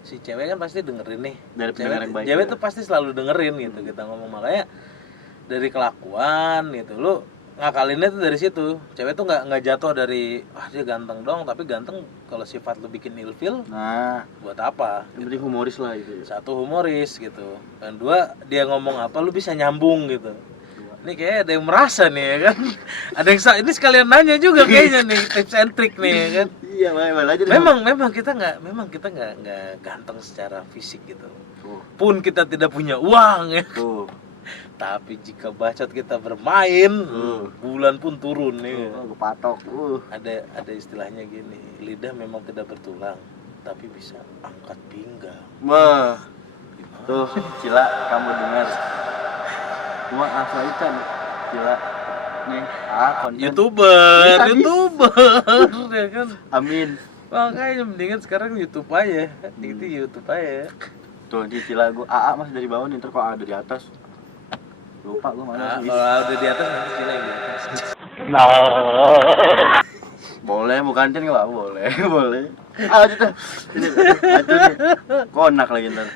si cewek kan pasti dengerin nih. Dari pendengar yang baik. Cewek tuh pasti selalu dengerin gitu kita ngomong, makanya dari kelakuan gitu lu ngakalinnya tuh dari situ. Cewek tuh nggak jatuh dari dia ganteng dong, tapi ganteng kalau sifat lu bikin ilfil Nah, buat apa? yang penting humoris lah itu. Satu humoris gitu, dan dua dia ngomong apa lu bisa nyambung gitu. Ini kayak ada yang merasa nih ya kan. Ada yang ini sekalian nanya juga kayaknya nih tips and trick nih ya kan. Iya, main aja deh. Memang kita nggak ganteng secara fisik gitu. Pun kita tidak punya uang ya. Tuh. Tapi jika bacot kita bermain, bulan pun turun nih. Gue patok. Ada istilahnya gini, lidah memang tidak bertulang, tapi bisa angkat pinggang. Wah. Tuh, Cila, kamu dengar. Cuma asal ikan. Cila. Nih, konten YouTuber Bisa, ya kan. Amin. Makanya mendingan sekarang YouTube aja. Itu YouTube aja. Tuh, di Cila gue AA masih dari bawah nih, ntar kok ada di atas. Lupa gue mana sih. Kalau udah di atas nanti Cila yang di atas. Boleh, bukan tin nggak boleh, boleh. Lanjut dah. Ini lanjut nih. Konak lagi ntar.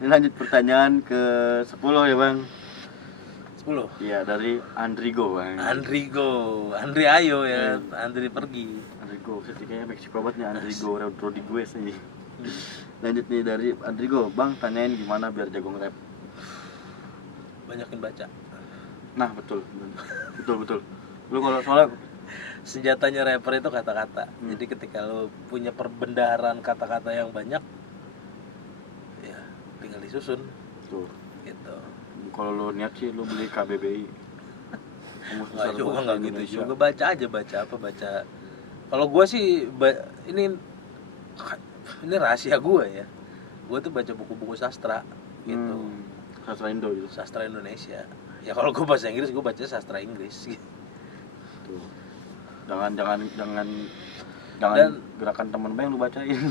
Ini lanjut pertanyaan ke 10 ya bang. 10. Iya dari Andrigo bang. Andri ayo ya, Andri pergi. Andrigo, kayaknya Meksiko banget nih Andrigo Rodriguez nih. Lanjut nih dari Andrigo, bang tanyain gimana biar jago nge-rap. Banyakin baca. Nah betul. Lu kalau soalnya Senjatanya rapper itu kata-kata. Jadi ketika lu punya perbendaharaan kata-kata yang banyak, ya tinggal disusun. tuh, Gitu. kalau lu niat sih lu beli KBBI. Nggak juga, nggak gitu juga. Baca aja, baca. Kalau gue sih ini rahasia gue ya. Gue tuh baca buku-buku sastra gitu. Sastra Indo gitu. Sastra Indonesia. Ya kalau gue bahasa Inggris, gue baca sastra Inggris. Tuh. Jangan Dan- gerakan temen bang lu bacain.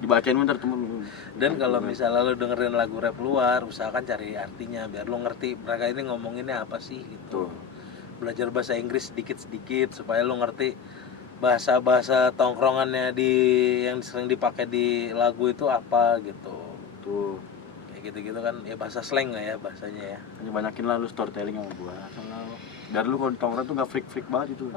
Dibacain bentar temen. Dan kalau misalnya lo dengerin lagu rap luar, usahakan cari artinya biar lo ngerti mereka ini ngomonginnya apa sih gitu. Tuh. Belajar bahasa Inggris sedikit-sedikit supaya lo ngerti bahasa-bahasa tongkrongannya yang sering dipakai di lagu itu apa gitu. Tuh. Kayak gitu-gitu kan, ya bahasa slang lah ya bahasanya ya. Hanya banyakin lah lu storytelling sama gua. Selalu. Biar lu kalau di tongkrong tuh gak freak banget itu.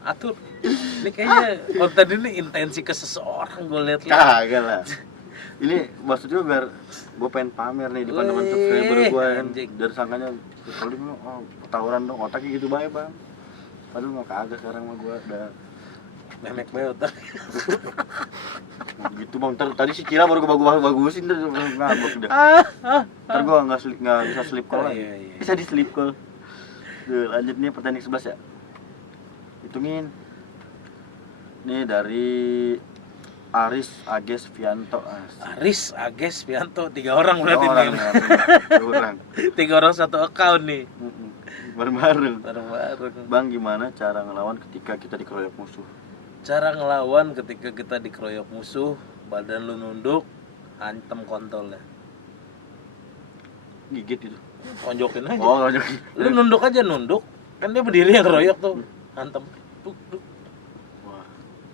Atur. Ini kayaknya konten ini intensi ke seseorang gue lihat. Kagak lah. Ini maksudnya biar gue pengen pamer nih di depan teman subscriber gue kan. Dari sangkanya kalau tawuran dong otaknya gitu baik bang. Padahal nggak kagak sekarang mah gue udah Memek banget. gitu bang. Tadi si Cila baru gue bagusin terus ngabuk udah. Ntar gue nggak bisa sleep call lagi. Iya. Bisa di sleep call. Duh, lanjut nih pertanyaan 11 ya. Hitungin. Nih dari Aris Ages Vianto. Aris, Ages, Pianto, 3 orang berarti orang nih. nih, orang. 3 orang satu account nih. Bareng-bareng. Bareng-bareng. Bang, gimana cara ngelawan ketika kita dikeroyok musuh? Cara ngelawan ketika kita dikeroyok musuh, badan lu nunduk, hantem kontolnya. Gigit gitu. Tonjokin aja. Oh, lanjut. Lu nunduk aja, nunduk. Kan dia berdiri yang keroyok tuh. Hantem. Duk. Wah.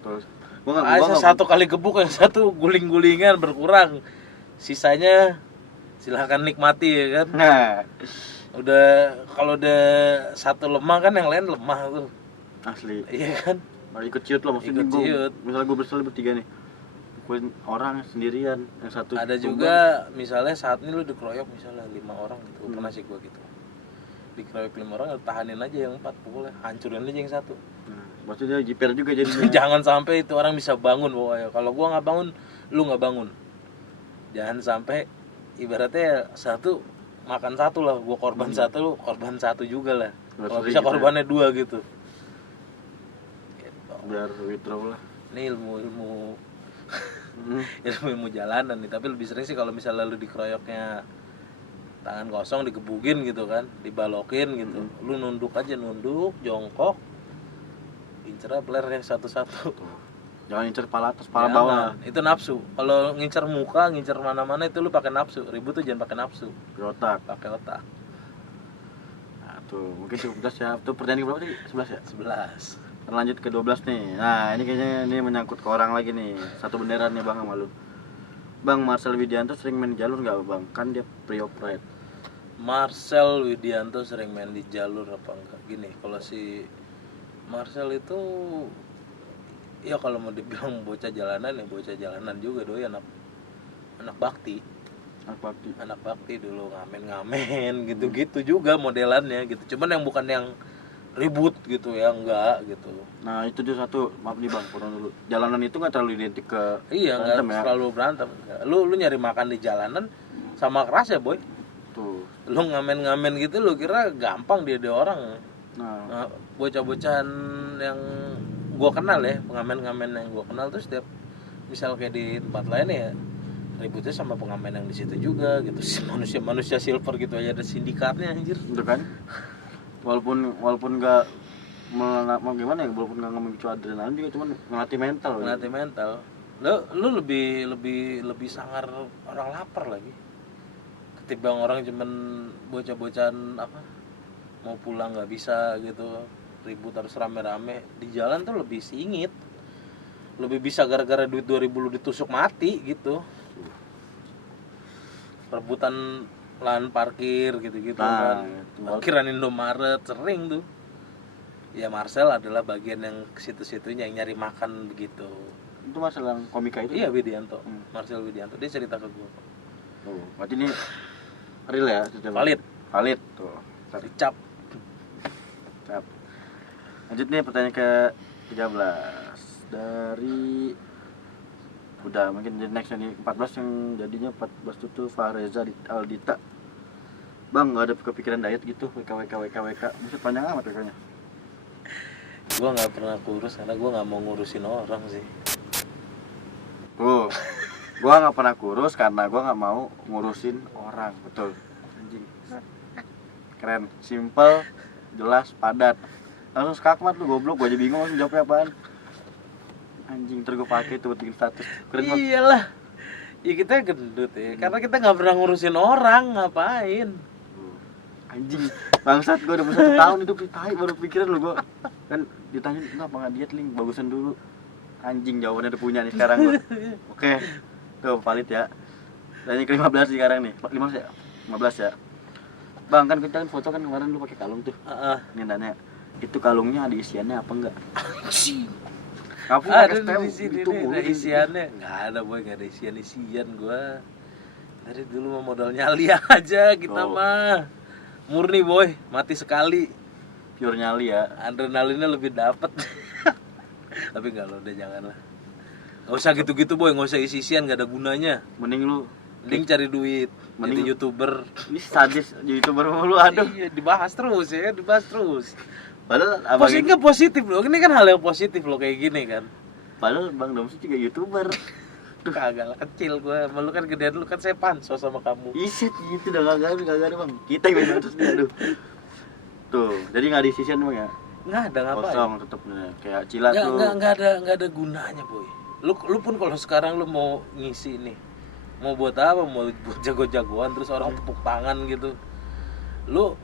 Terus gua Satu kali gebuk, yang satu guling-gulingan berkurang. Sisanya silahkan nikmati ya kan. Nah, Kalau udah satu lemah kan yang lain lemah tuh. asli. Iya kan? Nah, ikut ciut loh maksudnya Ikut ciut. Misalnya gue bertiga nih. Pukulin orang sendirian, yang satu Ada juga misalnya saat ini lu dikeroyok misalnya 5 orang gitu. Pernah sih gua gitu. Dikeroyok 5 orang, tahanin aja yang 4 pukulnya, hancurin aja yang satu. Nah, maksudnya jiper juga jadinya. Jangan sampai itu orang bisa bangun pokoknya. Kalau gua nggak bangun, lu nggak bangun. Jangan sampai ibaratnya satu makan satu lah, gua korban satu, lu korban satu juga lah. Kalau bisa gitu korbannya 2 gitu. Gitu. Biar withdraw lah. Ini ilmu jalanan nih, tapi lebih sering sih kalau misalnya lu dikeroyoknya tangan kosong, digebugin gitu kan, dibalokin gitu. Lu nunduk aja, jongkok. Incer pelernya satu-satu. Jangan incer kepala atas, kepala bawah. Itu nafsu. Kalau ngincer muka, ngincer mana-mana itu lu pakai nafsu. Ribut tuh jangan pakai nafsu. Pakai otak. Nah, tuh, mungkin cukup siap. Tuh pertanyaan berapa tadi? 11 ya? 11. Lanjut ke 12 nih. Nah, ini kayaknya menyangkut ke orang lagi nih. Satu bendera nih Bang sama lu. Bang, Marcel Widianto sering main jalur enggak, Bang? Kan dia Priok Pride. Marcel Widianto sering main di jalur apa enggak? Gini, kalau si Marcel itu ya kalau mau dibilang bocah jalanan ya bocah jalanan juga doi, anak bakti. Anak bakti dulu ngamen gitu-gitu juga modelannya gitu. Cuman yang bukan yang ribut gitu ya, enggak gitu. Nah itu dia satu, maaf nih bang, potong dulu. Jalanan itu nggak terlalu identik ke Iya, nggak berantem ya. selalu berantem. Lu nyari makan di jalanan sama keras ya boy. Tuh. Lu ngamen gitu lu kira gampang dia orang. Nah, Bocah-bocahan yang gua kenal ya, pengamen-ngamen yang gua kenal tuh setiap misal kayak di tempat lain ya ributnya sama pengamen yang di situ juga gitu. Si manusia silver gitu aja ada sindikatnya anjir. itu kan. Walaupun nggak mau gimana ya, walaupun nggak memicu adrenalin juga, cuman ngelatih mental. Ngelatih mental. Lu lebih sangar orang lapar lagi. Ketimbang orang cuman bocah-bocahan apa mau pulang nggak bisa gitu, ribut harus rame-rame di jalan tuh lebih singit, lebih bisa gara-gara duit 2000 lu ditusuk mati gitu, rebutan lahan parkir gitu-gitu Nah, kan, itu. parkiran Indomaret sering tuh. Ya Marcel adalah bagian yang ke situ-situnya yang nyari makan begitu. Itu masalah komika itu. Iya Widianto, Hmm. Marcel Widianto dia cerita ke gua. Tuh, berarti ini real ya, Valid. Valid tuh. Dicap. Cap. Lanjut nih pertanyaan ke 13 dari udah mungkin jadi next ini 14 yang jadinya 14 itu Fahreza Aldita. Bang, nggak ada kepikiran diet gitu, WK. Maksud panjang amat WK-nya. Gua nggak pernah kurus karena gua nggak mau ngurusin orang sih. Tuh. Gua nggak pernah kurus karena gua nggak mau ngurusin orang, betul. Anjing. Keren, simple, jelas, padat. Langsung skakmat lu goblok, gua aja bingung langsung jawabnya apaan. Anjing, ntar gua pakai tuh buat bikin status. Keren banget. Iyalah. Ya kita gendut ya, karena kita nggak pernah ngurusin orang, ngapain? Anjing, bangsat gua 21 tahun hidup di tai baru pikiran lu gua. Kan ditanya kenapa nggak diet Ling, bagusan dulu. Anjing, jawabannya udah punya nih sekarang gua. Oke. Tuh valid ya. Dan yang ke-15 sekarang nih. 15 ya? 15 ya. Bang, kan kita kan foto kan kemarin lu pakai kalung tuh. Heeh. Ini nanya, itu kalungnya ada isiannya apa enggak? Kamu Ada STM di sini itu nih, mulu ada di- isiannya. Nggak ada boy, nggak ada isian gua. Dari dulu mah modal nyali aja kita Oh. mah. Murni boy, mati sekali. Pure nyali ya. Adrenalinnya lebih dapet. Tapi nggak lo, udah jangan lah. Nggak usah gitu-gitu boy, nggak usah isi-isian, nggak ada gunanya. Mending lu Mending cari duit, Mending- jadi YouTuber. ini sadis YouTuber mulu, aduh. Iya, dibahas terus ya, dibahas terus. Padahal abang ini, Positifnya positif loh, ini kan hal yang positif loh kayak gini kan. padahal Bang Domsu juga YouTuber. Kagak lah, kecil gua, malu kan gedean lu kan saya pansos sama kamu. Iset gitu dah, kagak ada Bang. Kita yang banyak terus nih, aduh. Tuh, jadi nggak di sisian Bang ya. Nggak ada ngapain. Kosong tetep nih. Kayak Cila tuh. Nggak ada gunanya boy. Lu pun kalau sekarang lu mau ngisi nih, mau buat apa? Mau buat jago-jagoan terus orang tepuk tangan gitu. Lu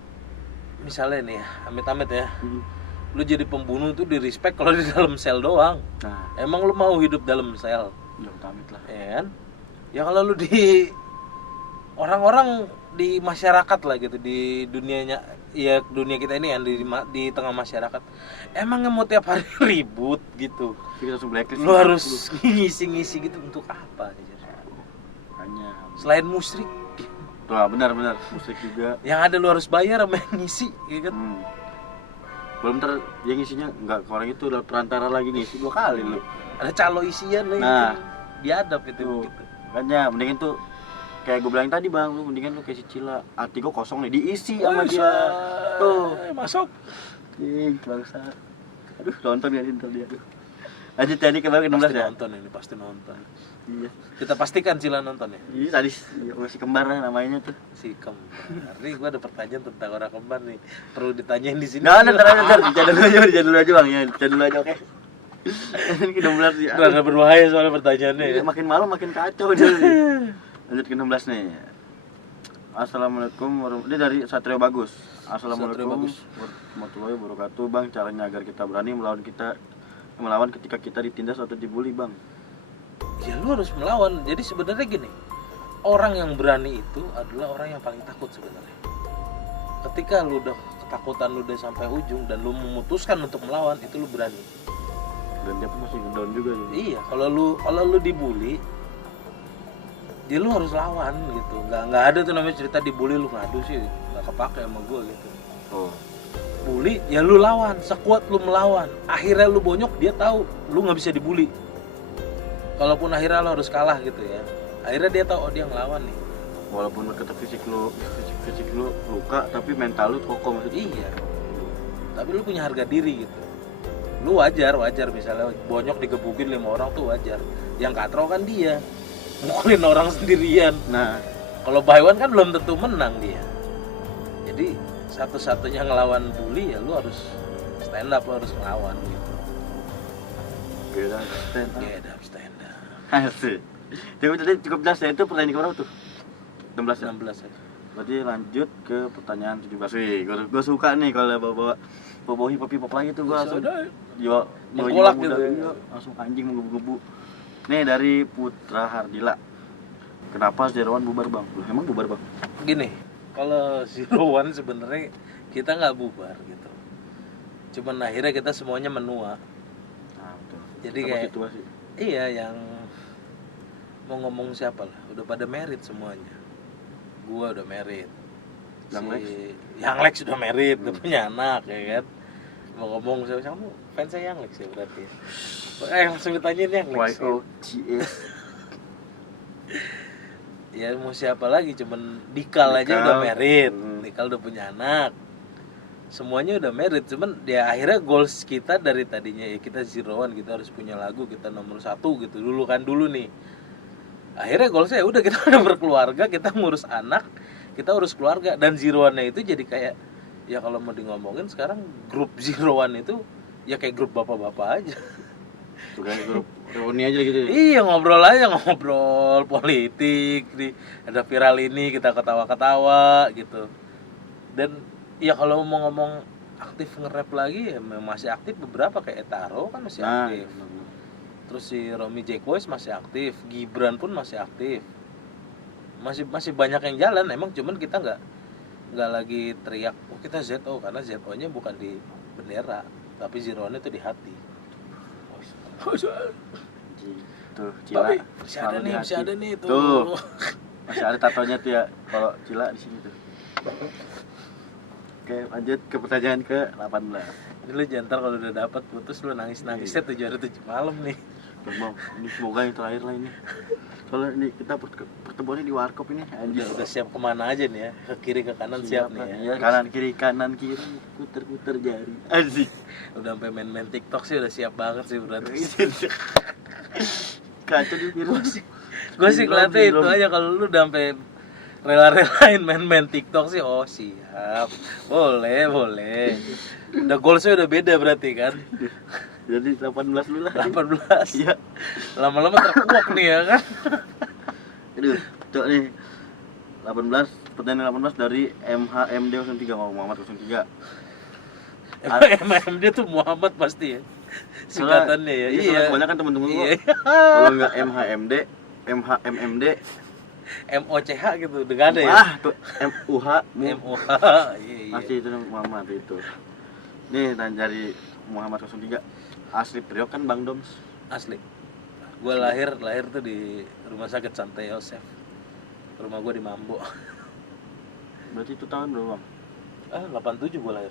misalnya nih, amit-amit ya, Hmm. lu jadi pembunuh tuh di respect kalau di dalam sel doang. Nah, Emang lu mau hidup dalam sel, ya amit lah. ya kan? Ya kalau lu di orang-orang di masyarakat lah gitu, di dunianya, ya dunia kita ini kan di tengah masyarakat, emang mau tiap hari ribut gitu? Kita langsung blacklist. Lu harus ngisi-ngisi gitu untuk apa? hanya. Selain musrik, Tuh, benar musik juga. yang ada lu harus bayar sama yang ngisi, ya kan? Belum ntar yang isinya nggak ke orang itu, udah perantara lagi ngisi 2 kali lu. Ada calo isian nih, Nah. diadap itu Tuh. begitu. Makanya mendingan tuh kayak gue bilang tadi Bang, lu mendingan lu kayak si Cila, hati gue kosong nih, diisi sama dia. Tuh, Masuk. ih bangsa. Aduh, nonton ya ntar dia. Aduh. Lanjut tadi ke Bang 16 Pasti ya. nonton ini, pasti nonton. Iya. Kita pastikan Cila nonton ya. Iya tadi masih kembar lah namanya tuh. Si kembar. Ini gua ada pertanyaan tentang orang kembar nih. Perlu ditanyain di sini. Nggak ada, ntar dijadul aja Bang ya, dijadul aja oke. Ini 16 sih. Udah agak berbahaya soalnya pertanyaannya ya. Iya, makin malam makin kacau dia nih. Lanjut ke 16 nih. Assalamualaikum warahmatullahi. Ini dari Satrio Bagus. Assalamualaikum Satrio Bagus. warahmatullahi wabarakatuh. Bang, caranya agar kita berani melawan ketika kita ditindas atau dibully, Bang. Ya lu harus melawan. Jadi sebenarnya gini, orang yang berani itu adalah orang yang paling takut sebenarnya. ketika lu udah ketakutan lu udah sampai ujung dan lu memutuskan untuk melawan, itu lu berani. Dan dia pun masih ngedown juga gitu. Iya, kalau lu dibully, ya lu harus lawan gitu. Nggak ada tuh namanya cerita dibully lu ngadu sih, nggak kepake sama gua gitu. Oh. Bully ya lu lawan, sekuat lu melawan. Akhirnya lu bonyok, dia tahu lu nggak bisa dibully. Kalaupun akhirnya lu harus kalah gitu ya. Akhirnya dia tahu, oh dia ngelawan nih. Walaupun kata fisik lu luka, tapi mental lu kokoh maksudnya. Iya. Tapi lu punya harga diri gitu. Lu wajar misalnya bonyok digebukin 5 orang tuh wajar. Yang katro kan dia. Mukulin orang sendirian. Nah, Kalau Baywan kan belum tentu menang dia. Jadi satu-satunya ngelawan bully ya lu harus stand up, lu harus ngelawan gitu. beda stand up. Get up, stand up. Asik. Tapi tadi cukup jelas ya, itu pertanyaan keberapa tuh? 16 ya? 16 ya. Berarti lanjut ke pertanyaan 17. Wih, gue suka nih kalau bawa hip-hop lagi tuh gue langsung jiwa mengkolak muda, gitu ya. iya, langsung anjing menggebu-gebu. Nih dari Putra Hardila. Kenapa Zerawan bubar bang? Loh, emang bubar bang? Gini, kalau Zero One sebenarnya kita nggak bubar gitu. Cuman akhirnya kita semuanya menua. Nah, betul. Jadi Sama kayak situasi. iya, yang mau ngomong siapa lah, udah pada married semuanya. Gua udah married. Yang Lex udah married, udah punya anak ya kan. Mau ngomong siapa, kamu fansnya Yang Lex ya berarti. Langsung ditanyain Yang Lex. YOGS. Ya mau siapa lagi, cuman Dikal aja udah married. Dikal udah punya anak. Semuanya udah married, cuman dia akhirnya goals kita dari tadinya ya kita Zero One, kita harus punya lagu, kita nomor 1 gitu dulu nih. Akhirnya goalsnya ya udah kita udah berkeluarga, kita ngurus anak, kita urus keluarga, dan Zero One itu jadi kayak ya kalau mau ngomongin sekarang grup Zero One itu ya kayak grup bapak-bapak aja. Tuh kan grup reuni aja gitu ya. Iya, ngobrol politik, ada viral ini kita ketawa-ketawa gitu. Dan ya kalau mau ngomong aktif nge-rap lagi ya masih aktif beberapa, kayak Etaro kan masih aktif. Terus si Romi Jack Boys masih aktif, Gibran pun masih aktif. Masih banyak yang jalan, emang cuman kita nggak lagi teriak oh kita ZO, karena ZO-nya bukan di bendera, tapi Zero One itu di hati. Tuh, Cila. Masih ada nih tuh. Tuh. Masih ada tatonya tuh ya. Kalau Cila di sini tuh. Oke, lanjut ke pertanyaan ke-18. Ini lu jantar kalau udah dapat putus lu nangis-nangisnya 7 hari 7 malam nih. Bang, ini semoga yang terakhir lah ini. Soalnya ini kita pertemuannya di warkop ini. Udah siap kemana aja nih ya? Ke kiri ke kanan siap nih ya. Iya, kanan kiri, puter jari. Asik. Udah sampai main TikTok sih udah siap banget sih berarti. Kacau di biru sih. Gue sih ngeliatnya itu aja, kalau lu udah sampai rela-relain main TikTok sih, oh siap. Boleh. Udah goalsnya udah beda berarti kan. Jadi 18 dulu lah. 18. Iya. Lama-lama terkuak nih ya kan. Aduh, cok nih. 18, pertanyaan 18 dari MHMD 03, Muhammad 03. MHMD tuh Muhammad pasti ya. Singkatannya ya. Iya. Banyak kan teman-teman gua. Iya. Kalau enggak MHMD, MHMMD, MOCH gitu, udah gak ada ya? tuh MUH, MOH. Iya. masih itu Muhammad itu. Nih dari Muhammad 03. Asli Priok kan Bang Doms. Asli. Gue lahir tuh di Rumah Sakit Santo Yosef. Rumah gue di Mambo. Berarti itu tahun berapa, Bang? 87 gue lahir.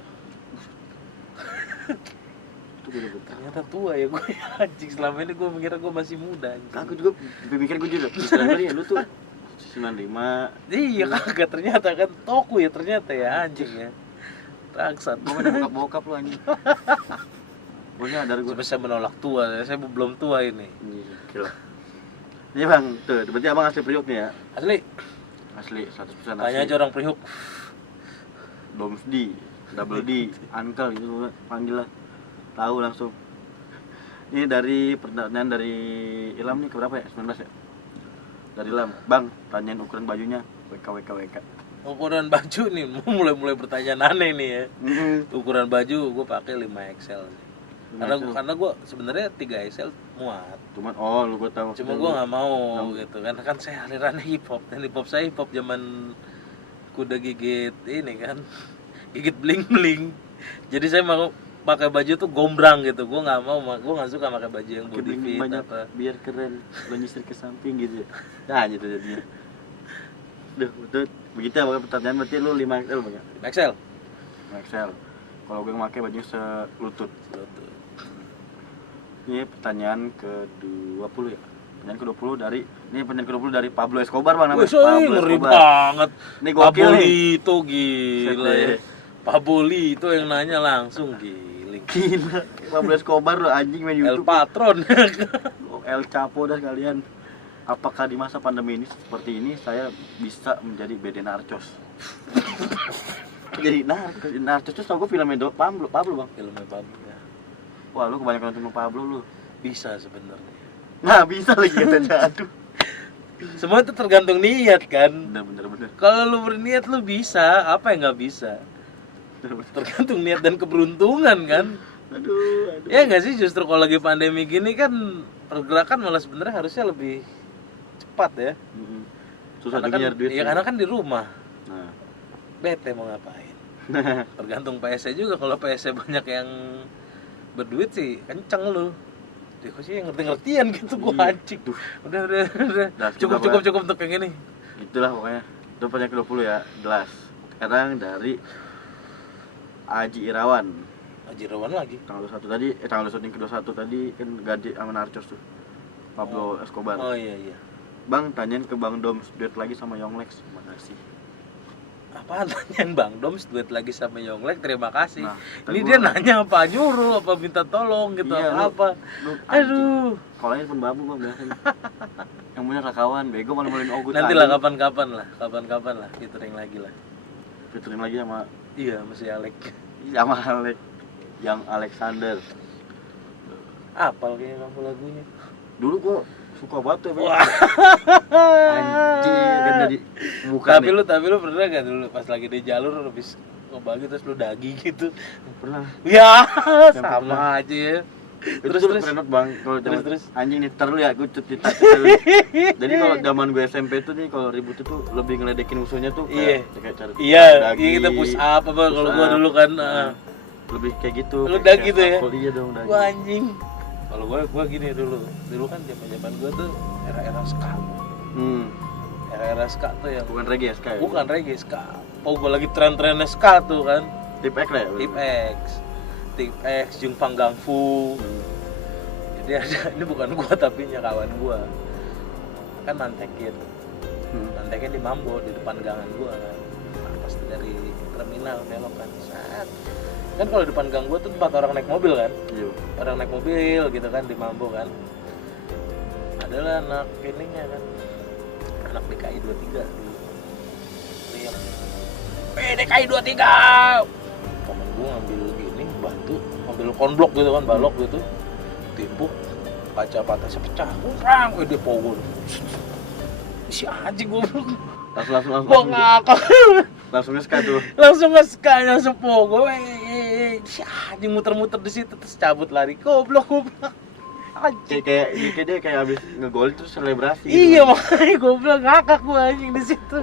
Itu bener-bener. Ternyata tua ya gue, anjing. Selama ini gue mengira gue masih muda, anjing. Aku juga mikir gue juga. Misalnya ya lu tuh 95. Iya kagak, ternyata kan toku ya ternyata ya, anjing ya. Raksat. Gua ada bokap lu anjing. Pokoknya dari gue. Sampai saya menolak tua, saya belum tua ini. Gila. Ini Bang, tuh berarti Abang asli Priok nih ya? Asli 100% asli. tanya aja orang Priok. Doms D, Double D, Uncle gitu panggil lah. Tahu langsung. Ini dari pertanyaan dari Ilham nih, keberapa ya? 19 ya? Dari Ilham. Bang, tanyain ukuran bajunya. WK. Ukuran baju nih mulai pertanyaan aneh nih ya. Ukuran baju gue pakai 5 XL sih. Karena gue sebenarnya 3 XL muat. Cuman lu gue tahu. Cuma gue nggak mau gitu kan saya alirannya hip hop, dan hip hop saya hip hop zaman kuda gigit ini kan. gigit bling-bling. Jadi saya mau pakai baju tuh gombrang gitu. Gue nggak suka pakai baju yang body fit banyak apa. biar keren, lo nyisir ke samping gitu. Nah, gitu jadinya. Duh, betul. Begitu ya pakai pertanyaan berarti lu 5XL Bang ya? Excel. 5XL. Kalau gue pakai baju selutut. Ini pertanyaan ke-20 ya. Pertanyaan ke-20 dari Pablo Escobar Bang namanya. Wih, ngeri banget. Ini gokil nih. Pabolito gila ya. Pabolito yang nanya langsung giling. Gila. Pablo Escobar lo anjing main El YouTube. Patron. El Chapo dah sekalian. Apakah di masa pandemi ini seperti ini saya bisa menjadi BD Narcos? Jadi Narcos tuh tau gue filmnya Pablo Bang. Filmnya Pablo ya. Wah lu kebanyakan nonton Pablo lu. Bisa sebenarnya. Nah bisa lagi katanya. Aduh. Semua itu tergantung niat kan. Bener. Kalau lu berniat lu bisa, apa yang nggak bisa? Tergantung niat dan keberuntungan kan. Aduh. Ya nggak sih, justru kalau lagi pandemi gini kan pergerakan malah sebenarnya harusnya lebih cepat ya. Susah Karena juga kan, nyari duit. ya karena kan di rumah. Nah. Bete mau ngapain? Tergantung PS-nya juga. Kalau PS-nya banyak yang berduit sih kenceng lu. Dia kok sih yang ngerti-ngertian gitu gua anjing. Udah. Nah, Cukup untuk yang ini. Itulah pokoknya. Itu pertanyaan ke-20 ya, jelas. Sekarang dari Aji Irawan. Haji Rawan lagi. Tanggal 21 tadi, tanggal syuting ke-21 tadi kan gaji sama Narcos tuh. Pablo Escobar. Oh iya. Bang, tanyain ke Bang Doms duet lagi sama Yonglex. Terima kasih. Apaan tanyain Bang Doms duet lagi sama Yonglek, terima kasih. Nah, ini dia nanya apa, nyuruh apa minta tolong gitu, iya, apa. Aduh. Kalau ini pun babu Bang biasanya. Yang punya kawan, bego malu-maluin Ogut. Nanti lah kapan-kapan lah, featuring lagi lah. Featuring lagi sama Iya, masih Alek. sama Alek. Yang Alexander. Apal kayaknya kamu lagunya. Dulu gua suka banget ya, Wah. anjir kan dari bukan Tapi lu pernah gak dulu pas lagi di jalur habis ngebagi terus lu dagi gitu? pernah. Ya, Yang sama pernah. aja ya. Terus keren banget Bang kalau zaman Terus. anjing nih terus ya gue cerita. Jadi kalau zaman gue SMP tuh nih kalau ribut itu lebih ngeledekin musuhnya tuh kayak cari Iya, kita push up apa kalau gua dulu kan. Lebih kayak gitu. Lu kayak dagi tuh ya? Iya dong dagi. Gua anjing. Kalau gua gini dulu kan zaman gua tuh era ska. Era ska tuh yang Bukan reggae ya, Sky. bukan reggae ska. Oh, gua lagi tren-trennya ska tuh kan. Tip X lah ya. Tip X, Jung Panggang Fu. Jadi ada, ini bukan gua tapi kawan gua. Kan mantekin. Mantekin di Mambo di depan gangan gua kan. Nah, pasti dari terminal belok kan. Saat kan kalau depan gang gua tuh tempat orang naik mobil kan. Iya. Orang naik mobil gitu kan di Mambo kan. Adalah anak ininya kan. Anak DKI 23 dulu. Teriak. DKI 23. Temen gua ngambil gini batu, ngambil konblok gitu kan, balok gitu. Timpuk, kaca batasnya pecah. Kurang dia pogon. Si anjing gua. Langsung. Gua ngakak. Langsung nge-ska tuh. Langsung nge-sky, langsung pogo. Si anjing muter-muter di situ terus cabut lari. Goblok. Anjing. Kayak dia kayak habis ngegolin terus selebrasi. Iya, makanya goblok ngakak gua anjing di situ.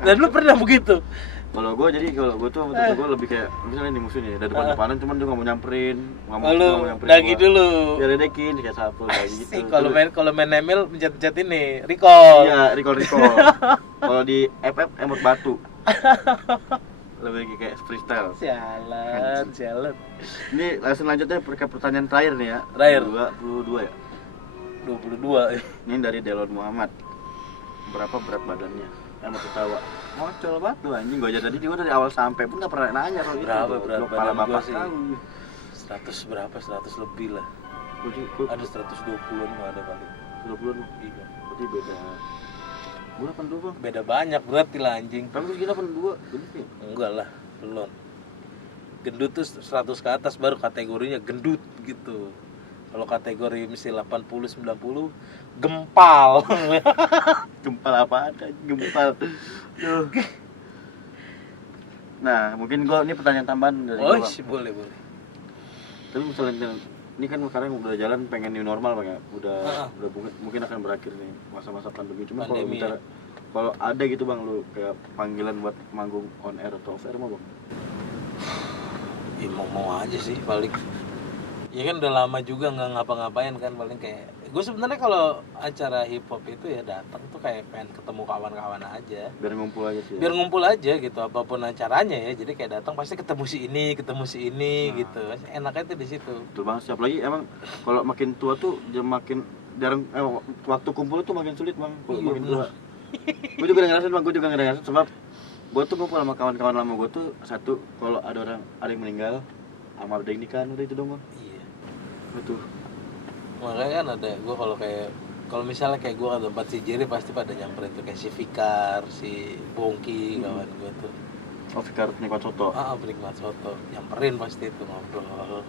Dan lu pernah begitu? Kalau gue tuh waktu gue lebih kayak misalnya nih musuhnya dari depan-depanan cuman dia nggak mau nyamperin, nggak mau nyamperin. Lagi gua. dulu. Ya ledekin kayak sapu kayak gitu. Kalau main Nemil mencet-mencet ini, recall. Iya, recall. Kalau di FF emot batu. Lebih kayak freestyle. Sialan. Ini langsung lanjutnya ke pertanyaan terakhir nih ya. Terakhir. 22 ya. 22. Ini dari Delon Muhammad. Berapa berat badannya? Mau ketawa. Ngocol banget tuh anjing, gue aja tadi juga dari awal sampai pun gak pernah nanya soal itu. Berapa berat Lu kepala badan gua bapak sih? tahu. 100 berapa? 100 lebih lah. Gua Ada 120-an mah ada paling. 20-an. Iya. Berarti beda. Gue 82 Bang. Beda banyak berarti lah anjing. Tapi terus kita 82, gendut ya? Enggak lah, belum. Gendut tuh 100 ke atas baru kategorinya gendut gitu. Kalau kategori mesti 80 90 gempal. Gempal apa ada? Gempal. Duh. Nah, mungkin gua ini pertanyaan tambahan dari gua, Bang. Boleh. Tapi misalnya ini kan sekarang udah jalan pengen new normal Bang ya. Udah mungkin akan berakhir nih masa-masa pandemi. Cuma kalau bicara kalau ada gitu Bang lu kayak panggilan buat manggung on air atau off air mah Bang. Ya mau aja sih paling. Ya kan udah lama juga nggak ngapa-ngapain kan, paling kayak gue sebenarnya kalau acara hip hop itu ya datang tuh kayak pengen ketemu kawan-kawan aja. Biar ngumpul aja sih. Biar ngumpul aja gitu, apapun acaranya ya. Jadi kayak datang pasti ketemu si ini Nah. gitu. Enaknya tuh di situ. Betul banget sih. Apalagi emang kalau makin tua tuh dia makin jarang waktu kumpul tuh makin sulit bang. Kalau Iya, makin bener. tua. Gue juga ngerasain bang. Gue juga ngerasain sebab gue tuh ngumpul sama kawan-kawan lama gue tuh satu kalau ada yang meninggal sama ada yang nikah udah itu dong bang. Iya. Betul. Makanya kan ada gue kalau misalnya kayak gue ke tempat si Jerry pasti pada nyamperin tuh kayak si Fikar, si Bongki, kawan gue tuh. Oh Fikar nikmat soto. Penikmat soto, nyamperin pasti itu ngobrol.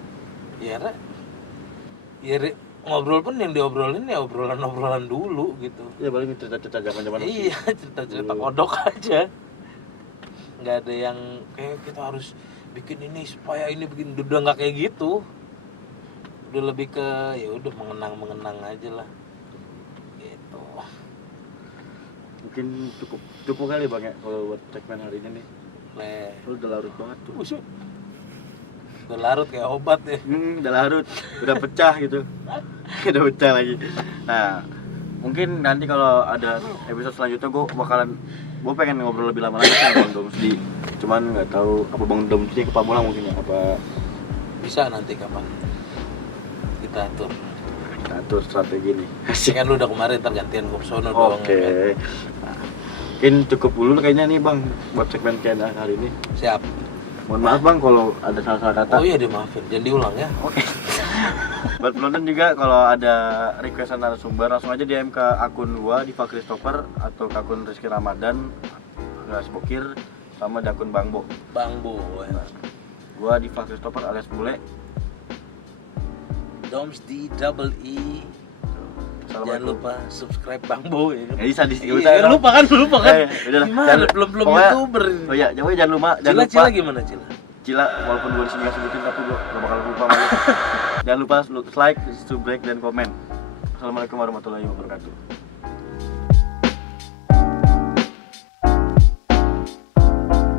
Ngobrol pun yang diobrolin ya obrolan dulu gitu. Ya paling cerita-cerita zaman-zaman. Iya, cerita-cerita kodok aja. Nggak ada yang kayak kita harus bikin ini supaya ini bikin, udah nggak kayak gitu. Udah lebih ke ya udah mengenang aja lah. Gitu. Mungkin cukup kali bang ya kalau buat segmen hari ini nih. Lu udah larut banget tuh. Usut. Udah larut kayak obat ya. Udah larut, udah pecah gitu. Udah pecah lagi. Nah, mungkin nanti kalau ada episode selanjutnya gue pengen ngobrol lebih lama lagi sama Bang Domsdi. Cuman nggak tahu apa Bang Domsdi ke Pamulang mungkin ya apa Bisa nanti kapan kita atur. atur strategi nih. Kan lu udah kemarin ntar gantian gue sono doang. Oke. Kan? Nah, mungkin cukup dulu kayaknya nih Bang buat segmen kayak hari ini. Siap. Mohon maaf Bang kalau ada salah-salah kata. Oh iya dimaafin, jangan diulang ya. Oke. Buat penonton juga kalau ada requestan narasumber langsung aja DM ke akun gua Diva Christopher atau ke akun Rizky Ramadan alias Bokir sama di akun Bang Bo. Bang Bo. Ya. Gua Diva Christopher alias Bule. Domsdi double E. Jangan lupa subscribe Bang Bo ya kan. Bisa di Iya, lupa kan? Udah lah. Gimana? Belum Pokoknya- YouTuber. Oh iya, jangan lupa Cila gimana Cila? Cila walaupun gua di sini nggak sebutin tapi gua gak bakal lupa sama lu. Jangan lupa like, subscribe dan komen. Assalamualaikum warahmatullahi wabarakatuh.